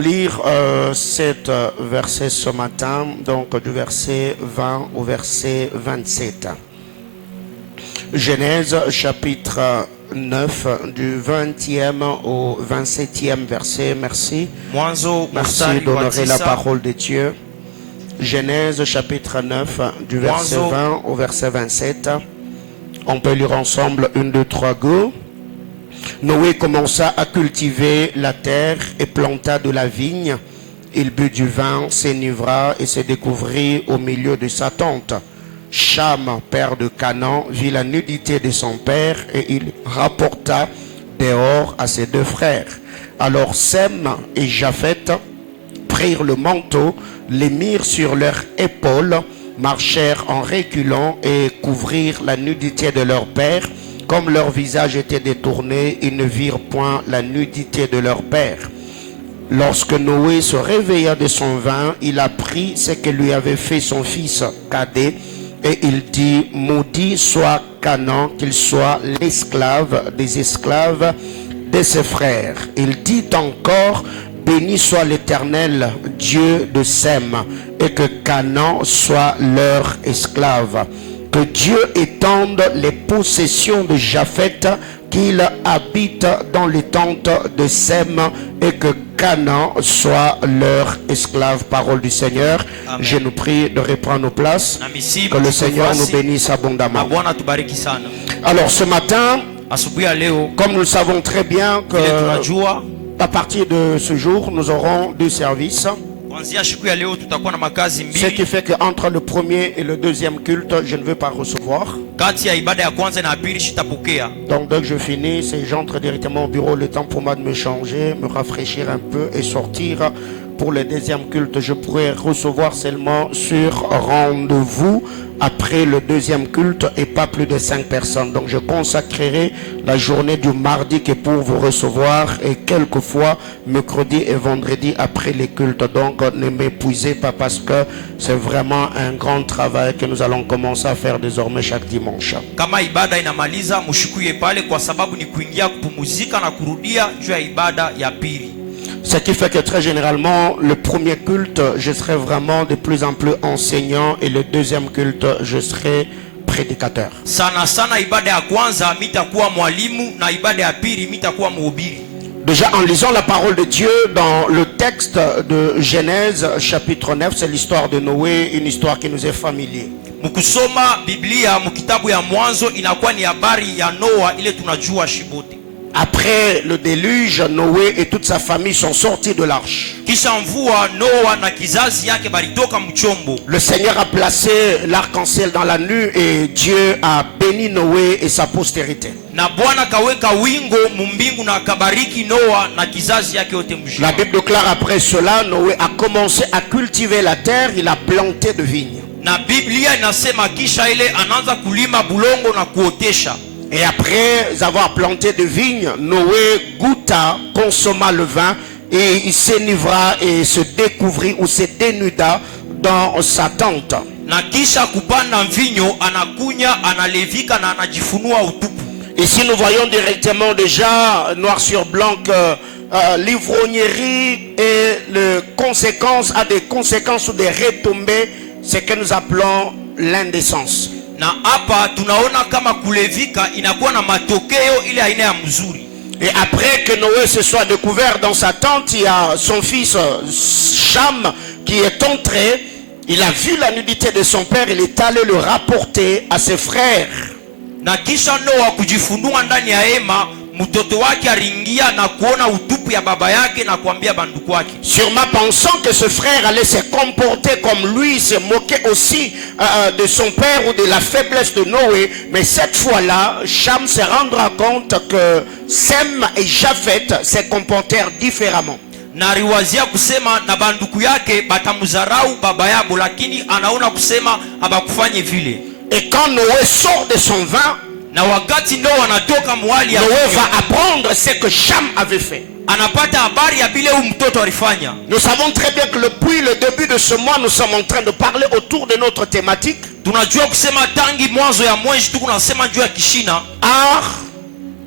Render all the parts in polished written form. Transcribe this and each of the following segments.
lire 7 versets ce matin, donc du verset 20 au verset 27. Genèse chapitre 9 du 20e au 27e verset. Merci. Merci d'honorer la parole de Dieu. Genèse chapitre 9 du verset 20 au verset 27. On peut lire ensemble 1, 2, 3, go. Noé commença à cultiver la terre et planta de la vigne. Il but du vin, s'enivra et se découvrit au milieu de sa tente. Cham, père de Canaan, vit la nudité de son père et il rapporta dehors à ses 2 frères. Alors Sem et Japheth prirent le manteau, les mirent sur leurs épaules, marchèrent en reculant et couvrirent la nudité de leur père. Comme leur visage était détourné, ils ne virent point la nudité de leur père. Lorsque Noé se réveilla de son vin, il apprit ce que lui avait fait son fils cadet, et il dit, maudit soit Canaan, qu'il soit l'esclave des esclaves de ses frères. Il dit encore, béni soit l'Éternel, Dieu de Sem, et que Canaan soit leur esclave. Que Dieu étende les possessions de Japheth, qu'il habite dans les tentes de Sem, et que Canaan soit leur esclave. Parole du Seigneur. Amen. Je nous prie de reprendre nos places. Que le Seigneur nous bénisse abondamment. Alors ce matin, comme nous le savons très bien que à partir de ce jour, nous aurons 2 services. Ce qui fait qu'entre le premier et le deuxième culte, je ne veux pas recevoir. Donc dès que je finis, j'entre directement au bureau, le temps pour moi de me changer, me rafraîchir un peu et sortir. Pour le deuxième culte, je pourrais recevoir seulement sur rendez-vous après le deuxième culte et pas plus de 5 personnes. Donc je consacrerai la journée du mardi que pour vous recevoir et quelquefois mercredi et vendredi après les cultes. Donc ne m'épuisez pas parce que c'est vraiment un grand travail que nous allons commencer à faire désormais chaque dimanche. Kama ibada inamaliza mushukuye pale kwa sababu ni kuingia kupumzika na kurudia juu ya ibada ya pili. Ce qui fait que très généralement, le premier culte, je serai vraiment de plus en plus enseignant et le deuxième culte, je serai prédicateur. Sana sana ibada ya kwanza mitakuwa mwalimu na ibada ya pili mitakuwa mhubiri. Déjà en lisant la parole de Dieu dans le texte de Genèse chapitre 9, c'est l'histoire de Noé, une histoire qui nous est familière. Mukusoma Biblia mukitabu ya mwanzo inakuwa ni habari ya Noa ile tunajua shibote. Après le déluge, Noé et toute sa famille sont sortis de l'arche. Le Seigneur a placé l'arc-en-ciel dans la nuit et Dieu a béni Noé et sa postérité. La Bible déclare après cela, Noé a commencé à cultiver la terre, il a planté de vignes. Et après avoir planté de vignes, Noé goûta, consomma le vin et il s'enivra et se découvrit ou se dénuda dans sa tente. Ici nous voyons directement déjà noir sur blanc que l'ivrognerie et les conséquences a des conséquences ou des retombées, ce que nous appelons l'indécence. Na hapa tunaona kama kulevika inakuwa na matokeo ile aina ya mzuri. Et après que Noé se soit découvert dans sa tente, il y a son fils Cham qui est entré. Il a vu la nudité de son père, il est allé le rapporter à ses frères. Na kisha Noa kujifunua ndani ya hema, mtoto wake aringia na kuona utupu ya baba yake na kuambia banduku wake. Sûrement pensant que ce frère allait se comporter comme lui, se moquer aussi de son père ou de la faiblesse de Noé. Mais cette fois-là, Cham se rendra compte que Sem et Japheth se comportèrent différemment. Na riwazia kusema na banduku yake batamuzarau baba yabo, lakini anaona kusema abakufanye vile. Et quand Noé sort de son vin, na wakati Noa anatoka mwali ya Noé va apprendre ce que Cham avait fait. Anapata habari ya bile mtoto alifanya. Nous savons très bien que depuis le début de ce mois, nous sommes en train de parler autour de notre thématique. Tunajua kusema tangi mwanzo ya mwezi tuko nasema juu ya kishina. Art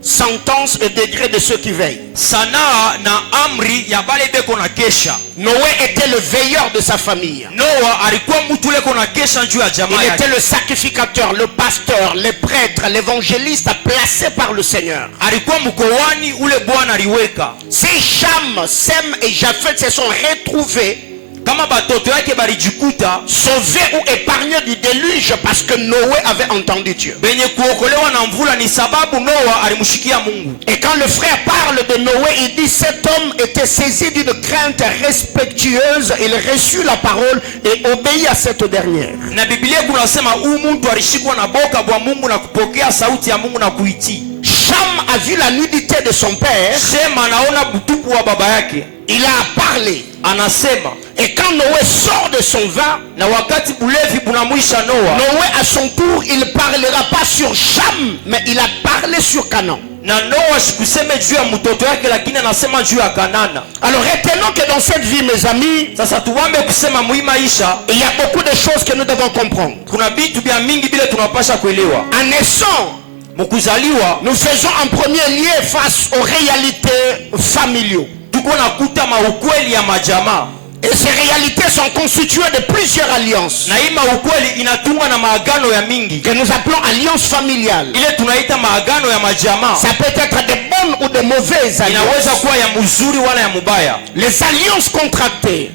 sentence et degré de ceux qui veillent. Sanaa na amri ya bale beko na kesha. Noé était le veilleur de sa famille. Noa alikuwa mtu leko na kesha njuu ya jamaa Il yake. était le sacrificateur, le pasteur, les prêtres, l'évangéliste placé par le Seigneur. Alikuwa mkowani ule Bwana aliweka. Ces Cham, Sem et Japheth se sont retrouvés Kama batoto yake balijikuta sauvés ou épargnés du déluge parce que Noé avait entendu Dieu. benye kuokolewa na mvula ni sababu Noa alimshikia Mungu. Et quand le frère parle de Noé, il dit cet homme était saisi d'une crainte respectueuse, il reçut la parole et obéit à cette dernière. Na Biblia kunasema huyu mtu alishikwa na boka bwa Mungu na kupokea sauti ya Mungu na kuitii. Cham a vu la nudité de son père. Sema anaona butupu wa baba yake. Il a parlé. Anasema Et quand Noé sort de son vin, na wakati bulevi bunamwisha Noa, Noé à son tour, il ne parlera pas sur Cham, mais il a parlé sur Canaan. na Noa sikuseme juu ya mtoto yake lakini anasema juu ya Kanana. Alors retenons que dans cette vie, mes amis, Sasa tuwambe kusema mwi maisha il y a beaucoup de choses que nous devons comprendre. kuna vitu vya mingi vile tunapasha kuelewa. En naissant, Mukuzaliwa nous faisons en premier lieu face aux réalités familiaux. tuko nakuta maukweli ya majamaa. Et ces réalités sont constituées de plusieurs alliances Na hii maukweli inatungwa na maagano ya mingi. que nous appelons alliances familiales. Ile tunaita maagano ya majamaa. Ça peut être de bonnes ou de mauvaises Inaweza alliances. kuwa ya mzuri wala ya mubaya. Les alliances contractées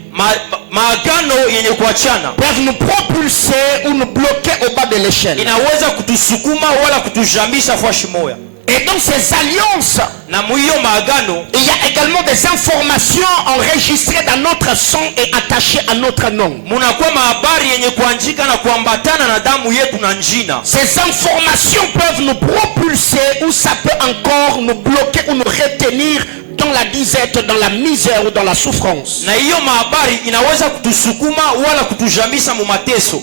Maagano yenye kuachana peuvent nous propulser ou nous bloquer au bas de l'échelle. inaweza kutusukuma wala kutujamisha fashi moya. Et dans ces alliances, Na muhiyo maagano il y a également des informations enregistrées dans notre sang et attachées à notre nom. munakuwa mahabari yenye kuanjika na kuambatana na damu yetu na njina. Ces informations peuvent nous propulser ou ça peut encore nous bloquer ou nous retenir dans la disette, dans la misère ou dans la souffrance. Na hiyo mahabari inaweza kutusukuma wala kutujamisha mu mateso.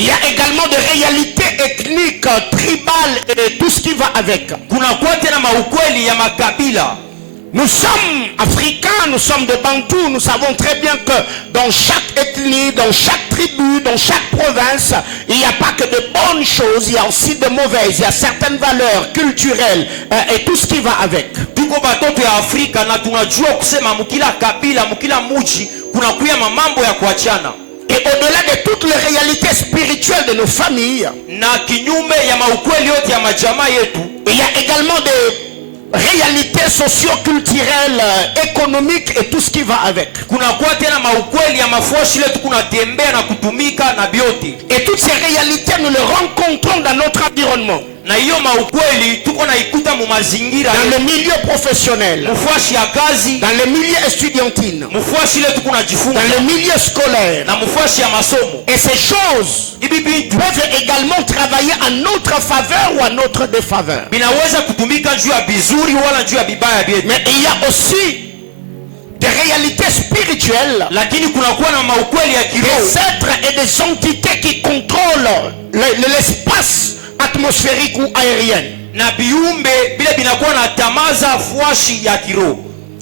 Il y a également des réalités ethniques, tribales et tout ce qui va avec. Kuna kuwa tena maukweli ya makabila. Nous sommes africains, nous sommes de Bantou, nous savons très bien que dans chaque ethnie, dans chaque tribu, dans chaque province, il n'y a pas que de bonnes choses, il y a aussi de mauvaises, il y a certaines valeurs culturelles et tout ce qui va avec. Tuko batoto ya Afrika na tunajua kusema mukila kabila, mukila muji kuna kuya mamambo ya kuachana. Et au-delà de toutes les réalités spirituelles de nos familles, Na kinyume ya maukweli yote ya majamaa yetu, il y a également des réalités socio-culturelles, économiques et tout ce qui va avec. kuna kuwa tena maukweli ya mafuashi ile tuko natembea na kutumika na biote. Et toutes ces réalités, nous les rencontrons dans notre environnement, Na hiyo maukweli tuko naikuta mu mazingira dans yetu. le milieu professionnel, Mufuashi ya kazi, dans le milieu estudiantine, mufuashi ile tuko najifunza dans le milieu scolaire. na mufuashi ya masomo. Et ces choses Hivi vitu peuvent également travailler à notre faveur ou à notre défaveur. binaweza kutumika juu ya bizuri wala juu ya bibaya vyetu. Mais il y a aussi des réalités spirituelles, Lakini kuna kuwa na maukweli ya des kiroho êtres et des entités qui contrôlent l'espace atmosphérique ou aérien. na viumbe vile binakuwa na tamaza fuashi ya kiroho.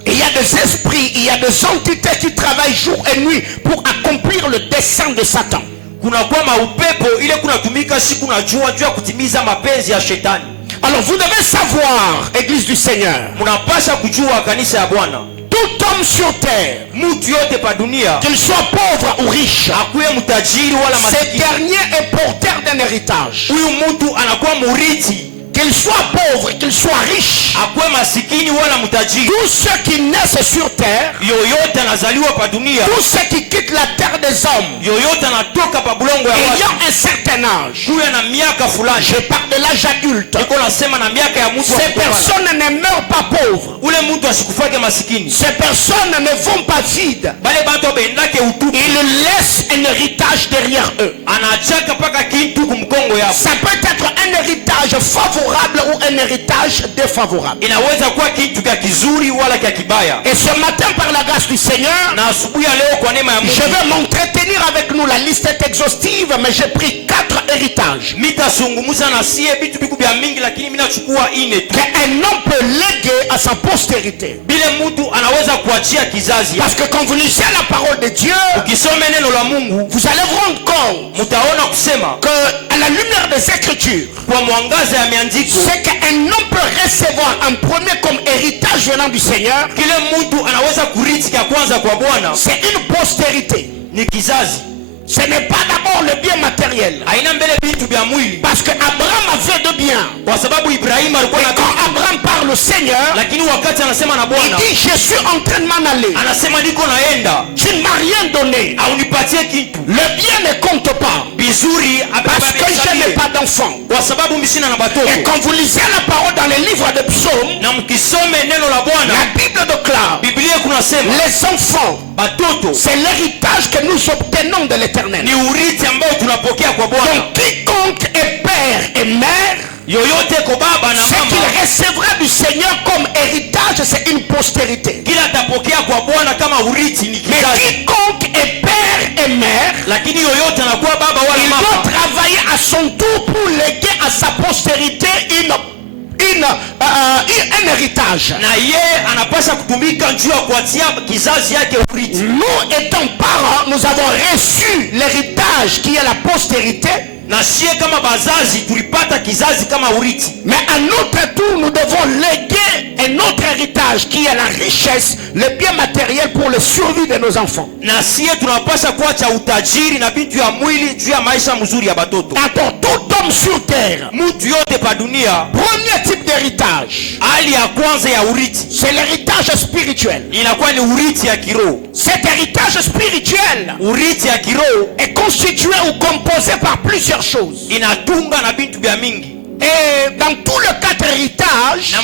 Il y a des esprits, il y a des entités qui travaillent jour et nuit pour accomplir le dessein de Satan. Kuna kuwa maupepo ile kunatumika siku na jua juu ya kutimiza mapenzi ya shetani. Alors vous devez savoir, Église du Seigneur, Munapasha kujua kanisa ya Bwana, tout homme sur terre, mtu yote pa dunia, qu'il soit pauvre ou riche, akuye mtajiri wala ce masikini, dernier est porteur d'un héritage. huyu mtu anakuwa murithi. Qu'il soit pauvre, qu'il soit riche, Akuwe masikini wala mtajiri, tous ceux qui naissent sur terre, yoyote anazaliwa pa dunia, tous ceux qui quittent la terre des hommes, yoyote anatoka pa bulongo ya ayant watu, un certain âge, huyu ana miaka fulani, je parle de l'âge adulte, niko nasema na miaka ya mtu wa ces kutawala. personnes ne meurent pas pauvres. Ule mtu asikufake masikini, Ces personnes ne vont pas vides. bale bantu bendake utupu, Ils laissent un héritage derrière eux. anachaka paka kintu kumkongo yao. Ça peut être un héritage favorable ou un héritage défavorable. Inaweza kuwa kitu kia kizuri wala kia kibaya. Et ce matin, par la grâce du Seigneur, Na asubuhi ya leo kwa neema ya je Mungu, vais m'entretenir avec nous. La liste est exhaustive, mais j'ai pris 4 héritages. images qu'un homme peut léguer à sa postérité. Parce que quand vous lisez la parole de Dieu, vous allez vous rendre compte que à la lumière des Écritures, c'est qu'un homme peut recevoir un premier comme héritage venant du Seigneur. C'est une postérité. Ce n'est pas d'abord le bien matériel. Parce que Abraham avait de biens. Et quand Abraham parle au Seigneur, il dit je suis en train de m'en aller. Tu ne m'as rien donné. Le bien ne compte pas. Parce que je n'ai pas d'enfant. Et quand vous lisez la parole dans les livres de psaumes, la Bible déclare les enfants, c'est l'héritage que nous obtenons de l'éternel. Donc quiconque est père et mère, ce qu'il recevra du Seigneur comme héritage, c'est une postérité. Mais quiconque est père et mère, il doit travailler à son tour pour léguer à sa postérité un héritage. Nous étant parents, nous avons reçu l'héritage qui est la postérité. Mais à notre tour, nous devons léguer un autre héritage qui est la richesse, le bien matériel pour le survie de nos enfants. Pour tout homme sur terre, premier type d'héritage, c'est l'héritage spirituel. Cet héritage spirituel est constitué ou composé par plusieurs choses. Et dans tout le quatre héritages,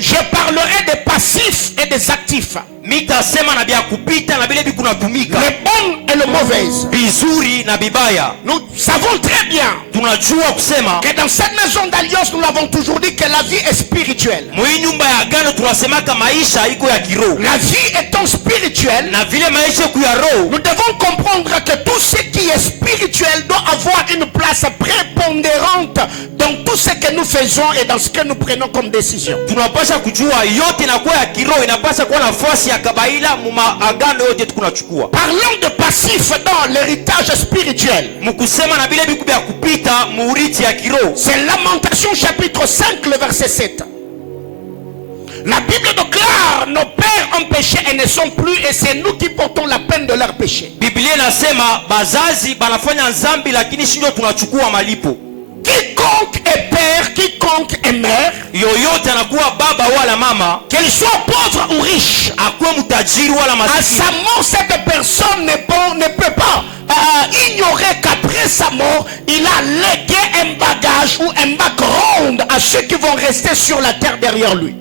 je parlerai des passifs et des actifs, les bonnes et les mauvaises. Nous savons très bien que dans cette maison d'alliance, nous l'avons toujours dit que la vie est spirituelle. La vie étant spirituelle, nous devons comprendre que tout ce qui est spirituel doit avoir une place prépondérante dans tout ce que nous faisons et dans ce que nous prenons comme décision. Parlons de passif dans l'héritage spirituel. C'est Lamentation chapitre 5 le verset 7. La Bible déclare nos pères ont péché et ne sont plus, et c'est nous qui portons la peine de leur péché. Quiconque est père, quiconque est mère, qu'elle soit pauvre ou riche, à sa mort, cette personne ne peut pas ignorer qu'après sa mort, il a légué un bagage ou un background à ceux qui vont rester sur la terre derrière lui.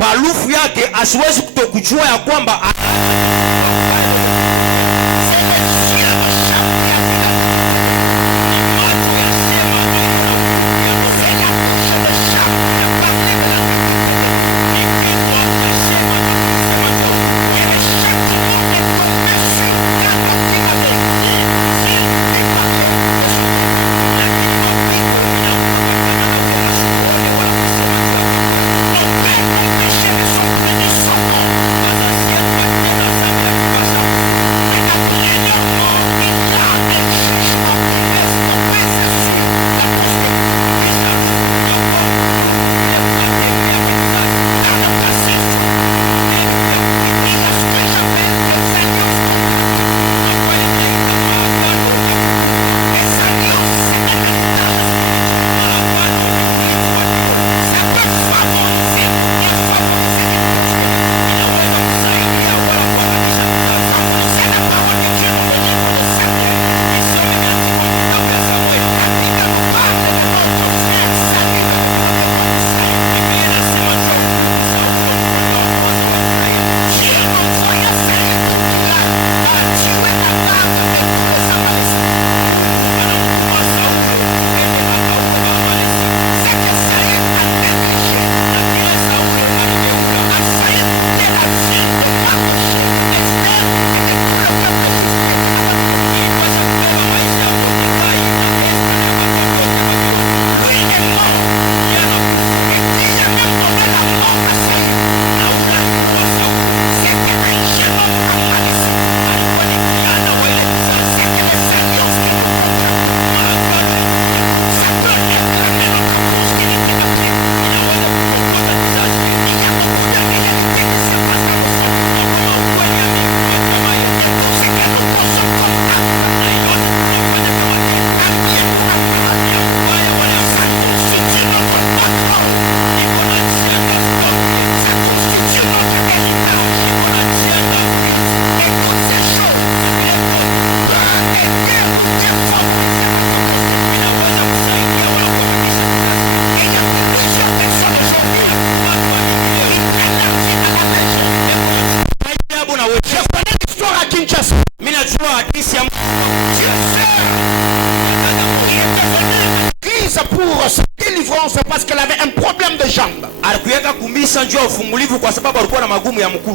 kumisa pour sa délivrance parce qu'elle avait un problème de jambe.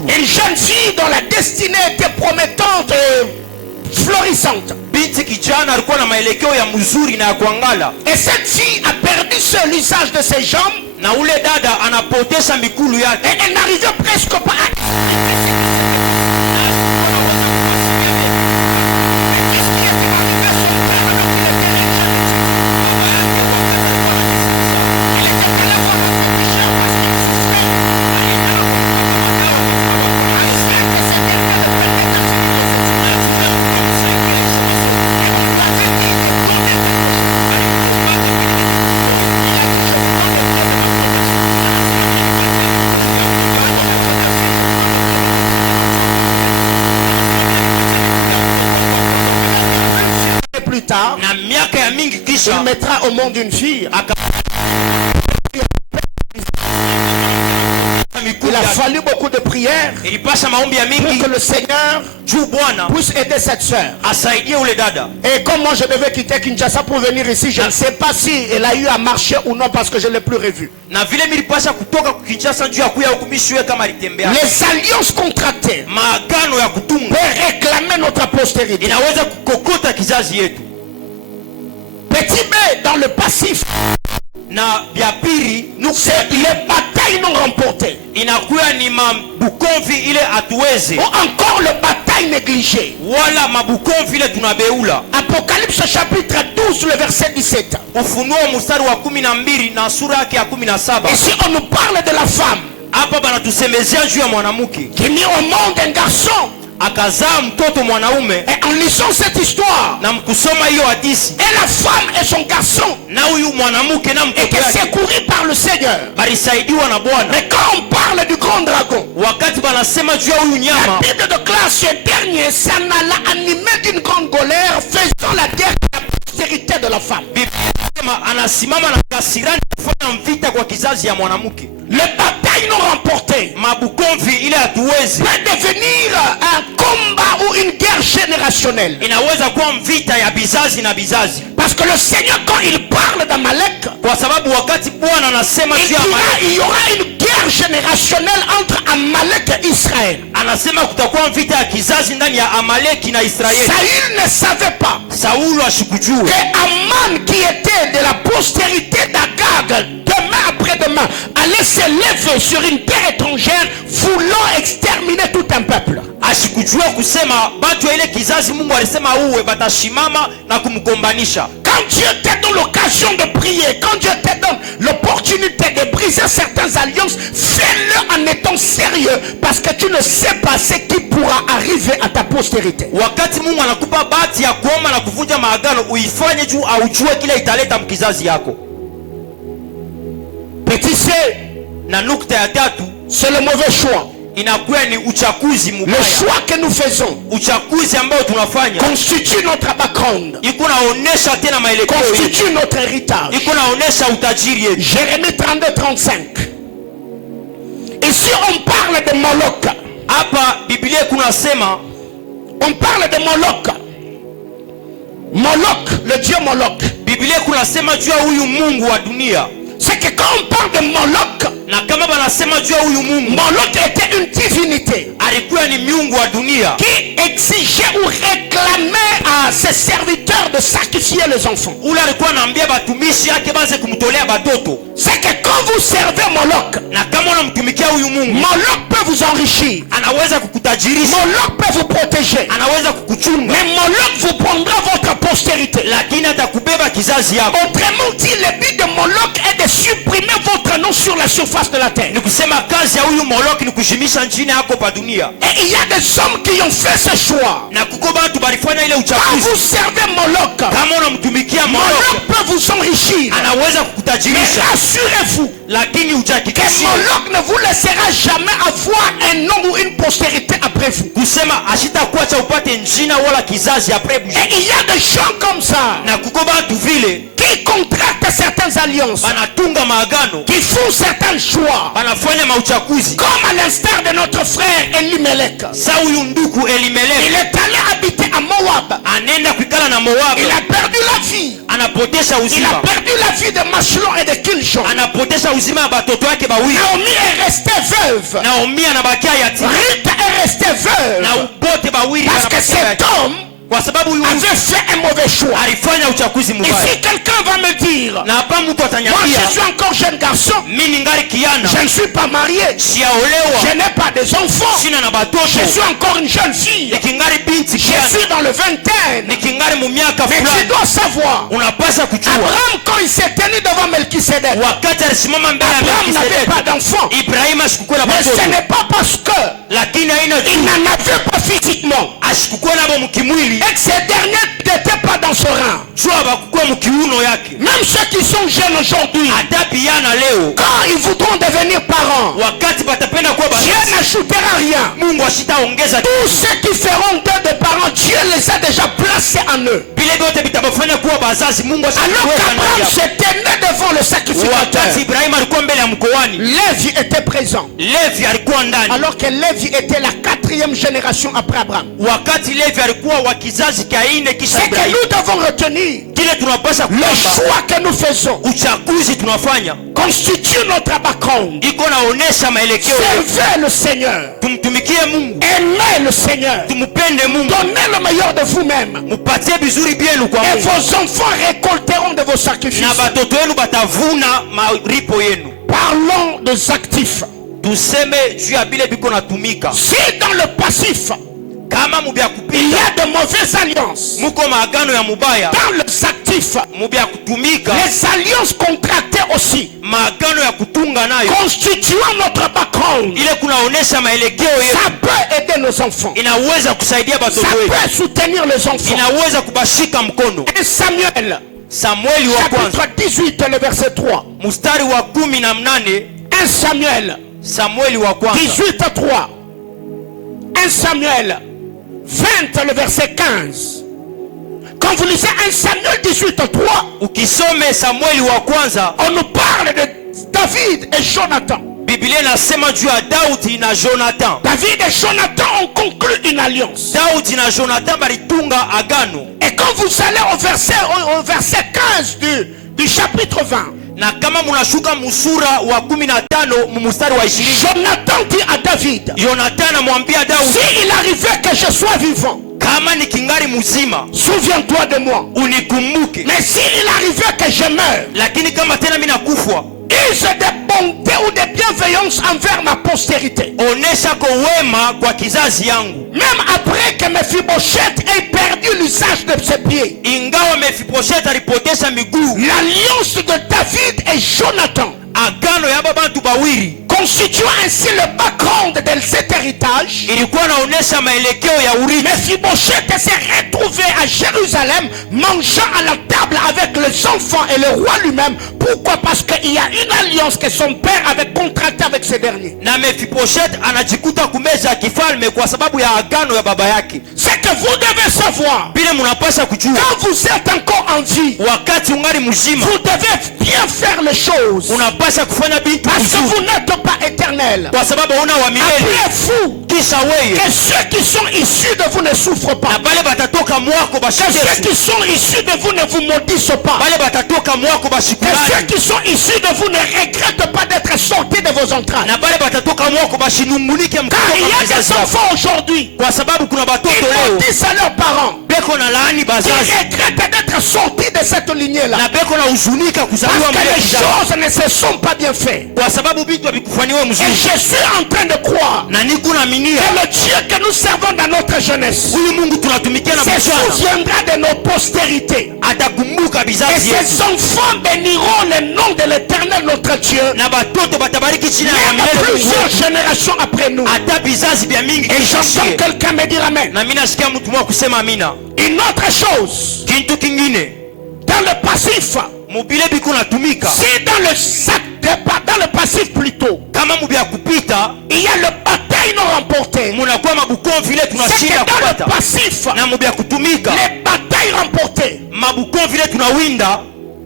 Une jeune fille dont la destinée était promettante et florissante. Et cette fille a perdu l'usage de ses jambes. Et elle n'arrivait presque pas à... Plus tard, il mettra au monde une fille. Il a fallu beaucoup de prières pour que le Seigneur puisse aider cette soeur. Et comme moi je devais quitter Kinshasa pour venir ici, je ne sais pas si elle a eu à marcher ou non parce que je ne l'ai plus revue. Les alliances contractées peuvent réclamer notre postérité. Petit B dans le passif. C'est les batailles non remportées. Ou encore le bataille négligée. Apocalypse chapitre 12 le verset 17. Et si on nous parle de la femme qui mit au monde un garçon, et en lisant cette histoire, et la femme et son garçon étaient secourus par le Seigneur. Mais quand on parle du grand dragon, la Bible déclare ce dernier s'en alla animé d'une grande colère, faisant la guerre à la postérité de la femme. Les batailles non remportées peut devenir un combat ou une guerre générationnelle. Parce que le Seigneur, quand il parle d'Amalek, il y aura une guerre générationnelle entre Amalek et Israël. Saül ne savait pas que Aman, qui était de la postérité d'Agag, demain après-demain, allait se lever sur une terre étrangère voulant exterminer tout un peuple. Quand Dieu te donne l'occasion de prier, quand Dieu te donne l'opportunité de briser certaines alliances, fais-le en étant sérieux, parce que tu ne sais pas ce qui pourra arriver à ta postérité. Petit C, c'est le mauvais choix. Le choix que nous faisons constitue notre background, constitue notre héritage. Jérémie 32-35. Et si on parle de Moloch, on parle de Moloch, le dieu Moloch, c'est que quand on parle de Moloch, Moloch était une divinité qui exigeait ou réclamait à ses serviteurs de sacrifier les enfants. C'est que quand vous servez Moloch, Moloch peut vous enrichir, Moloch peut vous protéger, mais Moloch vous prendra votre postérité. Autrement dit, le but de Moloch est de supprimer votre nom sur la surface de la terre. Et il y a des hommes qui ont fait ce choix. Quand vous servez Moloch, Moloch peut vous enrichir. Mais rassurez-vous que Moloch ne vous laissera jamais avoir un nom ou une postérité après vous. Et il y a des gens comme ça qui qui contractent certaines alliances, banatunga maagano, qui font certains choix, banafanya mauchakuzi, comme à l'instar de notre frère Elimelech. sa huyu ndugu Elimeleki Il est allé habiter à Moab. anaenda kuikala na Moabu, Il a perdu la vie. anapotesha Il a uzima, perdu la vie de Machlon et de Kilshon. anapotesha uzima ya batoto yake bawili. Naomi est restée veuve. Naomi anabakia yatima Ruth est restée veuve. na bote bawili Parce que wanabakia cet yatima. homme Kwa sababu huyu avait fait un mauvais choix. alifanya uchaguzi Et mbaya. si quelqu'un va me dire, Na hapa mtu moi atanyambia, je suis encore jeune garçon, mimi ningali kiana, je ne suis pas marié, siaolewa, je n'ai pas des enfants, sina na batoto, je suis encore une jeune fille, nikingali binti je kiana, suis dans le vingtaine. nikingali mu miaka Mais tu fulani. dois savoir, Unapasa kujua Abraham quand il s'est tenu devant Melchisedec, wakati alisimama mbele ya Abraham n'avait Melkisedeki, pas d'enfant. Ibrahima asikukuwa na Mais ce batoto, n'est pas parce que lakini haina il n'en avait pas physiquement asikukuwa nabo mukimwili, et que ces derniers n'étaient pas dans ce rang. jua bakukuwa mukiuno yake. Même ceux qui sont jeunes aujourd'hui, Hata biana leo quand ils voudront devenir parents, wakati batapenda kuwa Dieu bazazi, n'ajoutera rien. Mungu ashitaongeza Tous ceux qui feront d'eux des parents, Dieu les a déjà placés en eux. vile vyote vitabafanya kuwa bazazi. Mungu Alors ashitaweka ndani qu'Abraham yao. se tenait devant le sacrificateur, Wakati Ibrahima alikuwa mbele ya mkoani, Lévi était présent. Levi alikuwa ndani. Alors que Lévi était la 4e génération après Abraham. Wakati Levi alikuwa wa kizazi cha nne kisha C'est que Ibrahima. nous devons retenir Kile tunapasha le kwamba choix que nous faisons uchaguzi tunafanya constitue notre background. iko naonesha maelekeo yetu. Servez le Seigneur. Tumtumikie Mungu, Aimez le Seigneur. tumpende Mungu, Donnez le meilleur de vous-même. mupatie vizuri byenu kwa Et Mungu, vos enfants récolteront de vos sacrifices. na batoto wenu batavuna maripo yenu. Parlons des actifs. Tuseme juu ya bile biko natumika. Si dans le passif, Kama mubya il y kupita a de mauvaises alliances, muko maagano ya mubaya, dans les actifs, mubya kutumika les alliances contractées aussi, maagano ya kutunga nayo, constituant notre background, ile kunaonesha maelekeo yetu, ça peut aider nos enfants. inaweza kusaidia Ça batoto wetu, peut soutenir les enfants. inaweza kubashika mkono. Et Samuel, Samueli wa kwanza chapitre 18, le verset 3. mstari wa 18, 1 Samuel, Samueli wa kwanza 18 à 3. 1 Samuel 20, le verset 15. Quand vous lisez 1 Samuel 18 à 3, ukisome Samueli wa kwanza, on nous parle de David et Jonathan. Biblia inasema juu ya Daudi na Jonathan. David et Jonathan ont conclu une alliance. Daudi na Jonathan balitunga agano, Et quand vous allez au verset 15 du chapitre 20, na kama munashuka musura wa 15 mumustari wa 20, Jonathan dit à David, Jonathan anamwambia Daudi, s'il arrivait que je sois vivant, kama nikingari mzima souviens-toi de moi. unikumbuke, Mais s'il arrivait que je meure, lakini kama tena mimi nakufa, use de bonté ou de bienveillance envers ma postérité. onesha ko wema kwa kizazi yangu. Même après que Mephibosheth ait perdu l'usage de ses pieds, Ingawa Mefibosheth alipotesha miguu, l'alliance de David et Jonathan, agano ya bantu bawili constituant ainsi le background de cet héritage, ilikuwa naonesha maelekeo ya urithi. Mephibosheth s'est retrouvé à Jérusalem mangeant à la table avec les enfants et le roi lui-même. Pourquoi? Parce qu'il y a une alliance que son père avait contractée avec ces derniers. Na Mefibosheth anajikuta kumeza ya kifalme kwa sababu ya agano ya baba yake. C'est que vous devez savoir, Bila munapasha kujua, quand vous êtes encore en vie, wakati ungali mzima vous devez bien faire les choses. unapasha kufanya vitu Parce que vizuri, vous n'êtes pas éternel. kwa sababu una wa milele. Après vous, Kisha weye que ceux qui sont issus de vous ne souffrent pas. na bale batatoka mwako Que ceux bashikesu, qui sont issus de vous ne vous maudissent pas. bale batatoka mwako Que ceux bashikulani, qui sont issus de vous ne regrettent pas d'être sortis de vos entrailles. na bale batatoka mwako bashinungunike Car mkono il y kwa a des kizazi yako. enfants aujourd'hui Kwa sababu kuna batoto qui leo maudissent à leurs parents. beko na laani Qui bazazi regrettent d'être sortis de cette lignée-là. na beko na huzunika kuzaliwa Parce que mbele les kizazi, choses ne se sont pas bien faites. kwa sababu vitu havikufanywa Et mzuri. je suis en train de croire Na niko naaminia que le Dieu que nous servons dans notre jeunesse huyu Mungu tunatumikia na se mchana souviendra de nos postérités. atakumbuka Et vizazi yetu, ses enfants béniront le nom de l'Éternel notre Dieu. na batoto batabariki chini ya Même milele Mungu plusieurs wetu, générations après nous. hata vizazi vya mingi Et j'entends kishie. quelqu'un me dire Amen. Na mimi nasikia mtu mmoja kusema amina. Une autre chose, Kintu kingine dans le passif, mubile biko natumika, si dans le passif plutôt, kama mubya kupita il y a le bataille non remportée. munakuwa mabukonvi ile C'est que tunashinda dans kupata, le passif, na mubya kutumika les batailles remportées, mabukonvi ile tunawinda,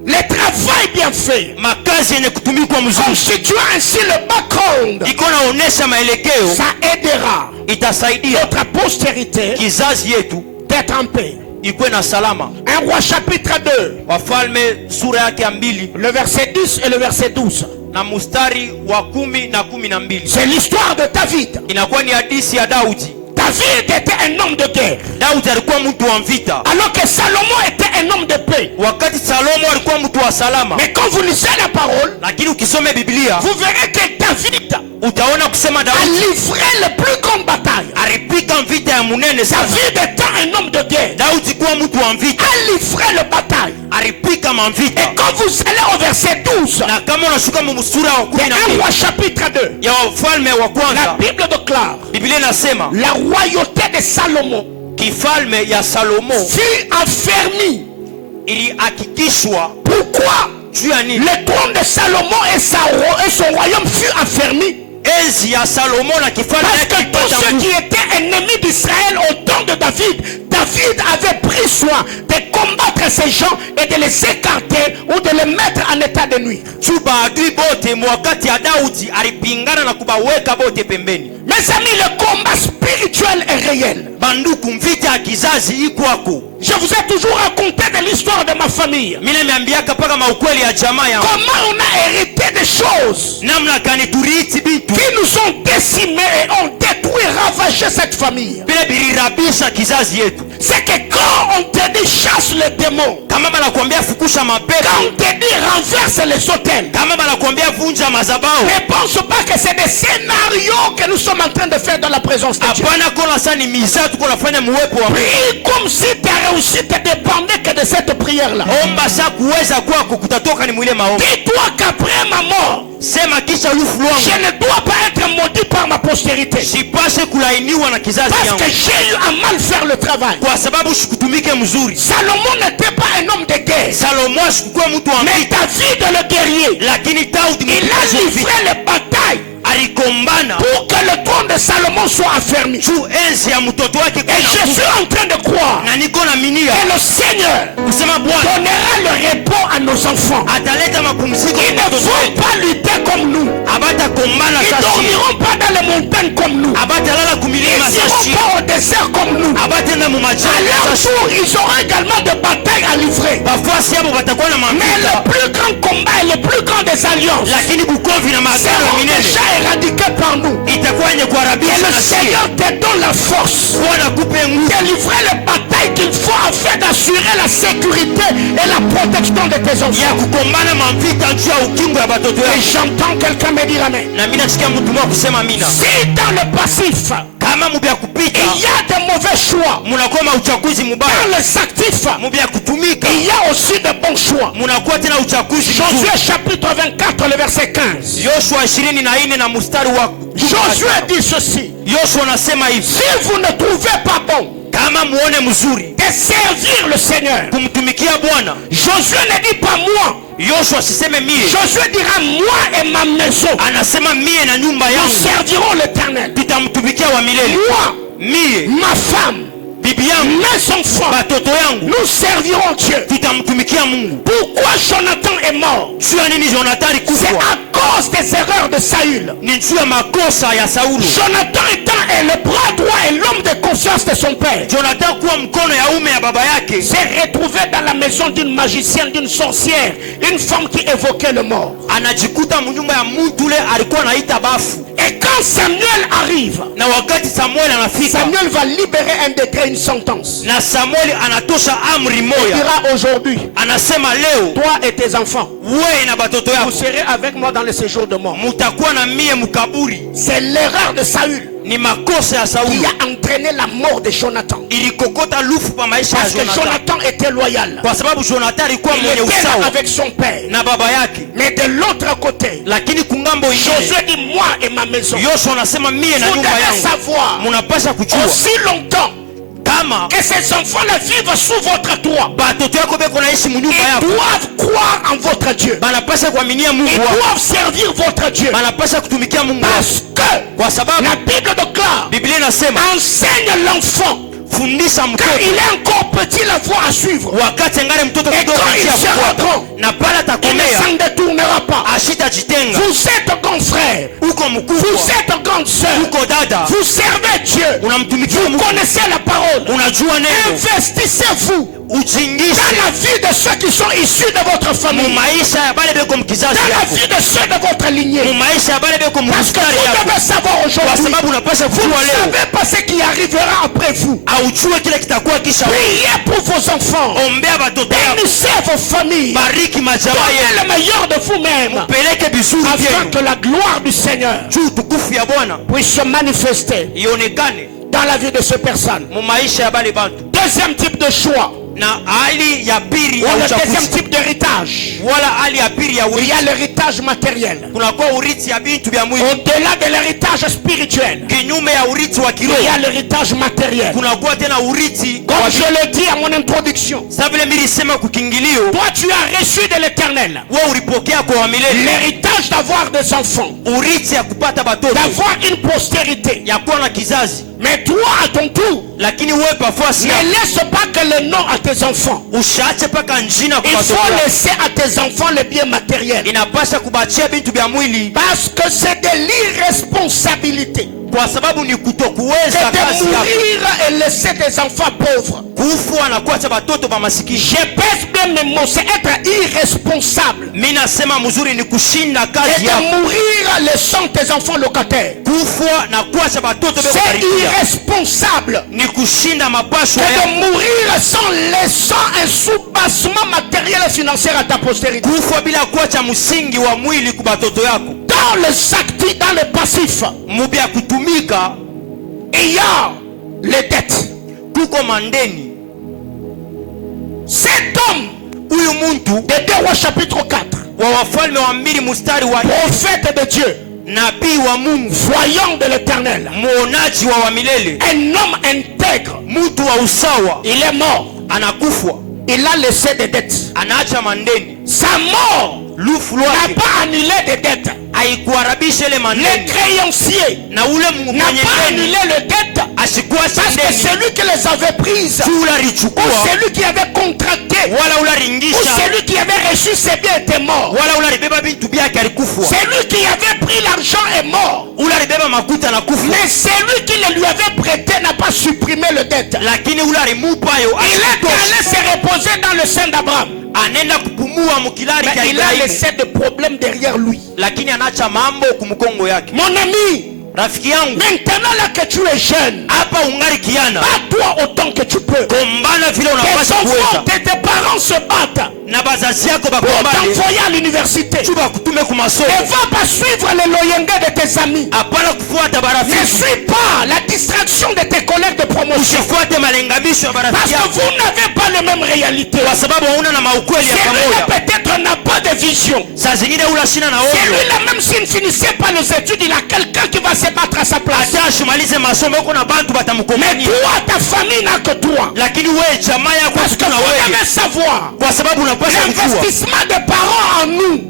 le travail bien fait, makazi yenye kutumikwa mzuri, constituant ainsi le background, iko naonesha maelekeo, ça aidera itasaidia notre postérité kizazi yetu d'être en paix. ikuwe na salama. 1 Roi chapitre 2, Wafalme sura yake ya 2 le verset 10 et le verset 12. na mustari wa 10 na 12. C'est l'histoire de David. Inakuwa ni hadithi ya Daudi. David était un homme de guerre, Daudi alikuwa mtu wa vita, alors que Salomon était un homme de paix. wakati Salomo alikuwa mtu wa salama. Mais quand vous lisez la parole, Lakini ukisome Biblia vous verrez que David utaona kusema a Daudi livré les plus grandes batailles. alipika vita ya munene sana. David étant un homme de guerre, Daudi kuwa mtu wa vita, a livré les batailles. alipika mavita. Et quand vous allez au verset 12, Na kama unashuka msura wa de 1 Roi chapitre 2, ya Wafalme wa la kwanza, Bible déclare Biblia inasema la royauté de Salomon kifalme ya Salomo fut affermie. ilihakikishwa. Pourquoi Juu ya nini? le trône de Salomon et son royaume fut affermi? Enzi ya Salomo na kifalme Parce yake que tous ilipata ceux nguvu. qui étaient ennemis d'Israël au temps de David, David avait pris soin de combattre ces gens et de les écarter ou de les mettre en état de nuire. Chuba adui bote mwakati ya Daudi alipingana na kubaweka bote pembeni. Mes amis, le combat spirituel est réel. Banduku, mvita ya kizazi ikwako. Je vous ai toujours raconté de l'histoire de ma famille. Mimi nimeambiaka paka maukweli ya jamaa yangu. Comment on a hérité des choses Namna kani turithi bitu qui nous ont décimés et ont détruit, ravagé cette famille. bila bilirabisha kizazi yetu. C'est que quand on te dit chasse les démons, Kama banakuambia fukusha quand mapepo, on te dit renverse les hôtels, kama banakuambia vunja mazabao, ne pense pas que c'est des scénarios que nous sommes en train de faire dans la présence de Dieu. hapana kona sana ni miza tuko nafanya muwepo wa Prie comme si ta réussite ne dépendait que de cette prière-là. omba sa kuweza kwako kutatoka ni mwile maombi. Dis-toi qu'après ma mort, Sema kisha lufu lwangu je ne dois pas être maudit par ma postérité. sipashe kulainiwa na kizazi Parce yangu que j'ai eu à mal faire le travail. kwa sababu sikutumike mzuri. Salomon n'était pas un homme de guerre, Salomo asikuwa mtu wa mais vita, David le guerrier, lakini Daudi il a livré les batailles alikombana pour que le trône de Salomon soit affermi. juu enzi ya mtoto wake Et je suis en train de croire na niko na minia que le Seigneur kusema Bwana donnera le repos à nos enfants. ataleta mapumziko Ils ne kwa watoto vont wetu. pas lutter comme nous. Abatakombana Ils ne sasi, dormiront pas dans les montagnes comme nous. abatalala Ils kumilima n'iront sasi, pas au désert comme nous. abatenda mu À majani leur sasi. tour, ils auront également des batailles à livrer. Bafasi abo batakuwa na Mais mavita, le plus grand combat et le plus grand des alliances lakini bukovi na maagano seront minene déjà éradiqués par nous. itakuwa yenye Et kuharibisha le na sie. Seigneur te donne la force Bwana kupe nguvu de livrer les batailles qu'il faut afin d'assurer la sécurité et la protection de tes ya enfants. kukombana mavita juu ya ukingo ya batoto Et yako. j'entends quelqu'un me dire amen. Na mimi nasikia mtu mmoja kusema amina. Si dans le passif, Kama mubya kupita il y a de mauvais choix, munakuwa uchaguzi dans mubaya, les actifs, mubya kutumika il y a aussi de bons choix. munakuwa tena uchaguzi mzuri. Josué chapitre 24, le verset 15. Yoshua 24 na mstari wa Josué dit ceci: Yoshua anasema hivi, si vous ne trouvez pas bon kama muone mzuri de servir le Seigneur, kumtumikia Bwana, Josué ne dit pas moi, Yoshua siseme mie, Josué dira moi et ma maison, anasema mie na nyumba nous yangu servirons l'Éternel. tutamtumikia wa milele. Moi, Mie, ma femme, bibi yangu, mes enfants, batoto yangu nous servirons Dieu. tutamtumikia Mungu. Pourquoi Jonathan est mort? Juu ya nini Jonathan C'est alikufa? à cause des erreurs de Saül. Ni juu ya makosa ya Saulo. Jonathan étant le bras droit et l'homme de confiance de son père, Jonathan kuwa mkono ya ume ya baba yake, s'est retrouvé dans la maison d'une magicienne, d'une sorcière, une femme qui évoquait le mort. anajikuta mnyumba ya mtu ule alikuwa anaita bafu. Et quand Samuel arrive, Na wakati Samuel anafika, Samuel va libérer un décret, une sentence. na Samuel anatosha amri Il moya, dira aujourd'hui, anasema leo toi et tes enfants, wewe na batoto vous yako serez avec moi dans le séjour de mort. mutakuwa na mie mkaburi. C'est l'erreur de Saül Ni makosa ya qui Saulo a entraîné la mort de Jonathan. ilikokota lufu pa maisha ya Parce que Jonathan, Jonathan était loyal. kwa sababu Jonathan alikuwa Il mwenye était là usawa avec son père. na baba yake. Mais de l'autre côté, Lakini kungambo ingine Josué dit moi et ma maison. Yoshua anasema mie na Vous nyumba devez yangu savoir munapasha kujua aussi longtemps kama que ces enfants-là vivent sous votre toit. batoto yako beko naishi munyumba Ils yako, doivent croire en votre Dieu. banapasha kuaminia Mungu Ils wako, doivent servir votre Dieu. banapasha kutumikia Mungu wako, Parce que kwa sababu la Bible déclare, Biblia inasema enseigne l'enfant. fundisha Quand mtoto il est encore petit, la voie à suivre. wakati ngale mtoto Et kidogo quand njia il ya sera kufuata, grand, na Ashitajitenga. Vous êtes grand frère. Uko mkubwa. Vous êtes grande sœur. Uko dada. Vous servez Dieu. Unamtumikia Vous Mungu. connaissez la parole. Unajua neno. Investissez-vous Uchingishe dans la vie de ceux qui sont issus de votre famille. maisha ya bale beko mkizazi Dans la yako. vie de ceux de votre lignée. Maisha ya bale beko Parce que mstari vous yako. devez savoir Kwa aujourd'hui. sababu unapasha Vous kujua ne leo. savez pas ce qui arrivera après vous. Aujue kile kitakuwa kisha wewe. Priez pour vos enfants. Ombea watoto yako. Bénissez vos familles. Bariki majamaa Donnez yenu. le meilleur de vous-même. Peleke vizuri Afin vyenu. que la gloire du Seigneur Juu tukufu ya Bwana puisse se manifester ionekane dans la vie de ces personnes. mu maisha ya bale bantu. Deuxième type de choix, Na hali ya pili ou ya le deuxième uchaguzi. type d'héritage, Wala hali ya pili ya il y urithi. a l'héritage matériel. Kunakuwa urithi ya bintu vya mwili. Au-delà de l'héritage spirituel, Kinyume ya urithi wa il kiroho. y a l'héritage matériel. Kunakuwa tena urithi. Comme je l'ai dit à mon introduction, Sasa vile milisema kukingilio. toi tu as reçu de l'éternel Wewe ulipokea kwa wa milele. l'héritage d'avoir des enfants, Urithi ya kupata batoto. d'avoir une postérité. Ya kuwa na kizazi. Mais toi, à ton tour, Lakini wewe pafasi ne laisse pas que le nom à tes enfants. ushaache paka njina kwa Il batoto. faut laisser à tes enfants les biens matériels. Inapasha kubachia bintu vya mwili Parce que c'est de l'irresponsabilité kwa sababu ni kutokuweza que de kazi yako. mourir et laisser des enfants pauvres. Kufa na kuacha batoto ba masikini. Je pèse bien mes mots, c'est être irresponsable. Mimi nasema mzuri ni kushinda Et kazi de yako. mourir laissant tes enfants locataires. Kufa na kuacha batoto beko C'est barikia. irresponsable. Ni kushinda mapasho Que yako. de mourir sans laissant un soubassement matériel et financier à ta postérité. Kufa bila kuacha msingi wa mwili kwa batoto yako. Dans les actifs, dans le passif, Mubia kutumika il y a les dettes. kuko mandeni. Cet homme Huyu muntu de 2 Rois chapitre 4, wa Wafalme wa 2 mstari wa prophète de Dieu, nabii wa Mungu, voyant de l'éternel, muonaji wa milele, un homme intègre, mtu wa usawa, il est mort. anakufa, Il a laissé des dettes. anaacha mandeni. Sa mort Lufu n'a lwake pas annulé des dettes. haikuharabisha ile Les mandeni, créanciers na ule n'a mwenye pas deni annulé les dettes asikuacha parce que deni. c'est lui qui les avait prises. Si Ou ularichukua c'est lui qui avait contracté. wala Ou ularingisha c'est lui qui avait reçu ses biens était mort. wala ularibeba bintu byake alikufa, C'est lui qui avait pris l'argent est mort. ularibeba makuta na kufa, Mais c'est lui qui le lui avait prêté n'a pas supprimé le dette. lakini ularimupayo Il est allé se reposer dans le sein d'Abraham. anaenda kupumua mukilari Mais cha il a Ibrahimu, laissé des problèmes derrière lui. lakini anaacha mambo kumkongo yake. Mon ami, Rafiki yangu, maintenant là que tu es jeune, hapa ungali kiana, bats-toi autant que tu peux. kombana vile Tes unapasha enfants, kuweza, tes parents se battent na bazazi yako pour bakombane t'envoyer à l'université. tu bakutume ku Ne masomo. va pas suivre les loyenge de tes amis. Hapana kufuata Ne barafiki, suis pas la distraction de tes collègues de promotion. usifuate malengamisho ya Parce barafiki que yako, vous n'avez pas la même réalité. kwa sababu hauna na maukweli ya Celui-là pamoja. peut-être n'a pas de vision. Saa zingine ula shina na ovyo, Celui-là même s'il ne finissait pas les études, il a quelqu'un qui va se battre à sa place. hata ashimalize masomo yako na bantu Mais batamkomania, toi, ta famille n'a que toi. lakini wewe jamaa yako Parce que kuna vous wewe, devez savoir, kwa sababu unapasha kujua l'investissement des parents en nous,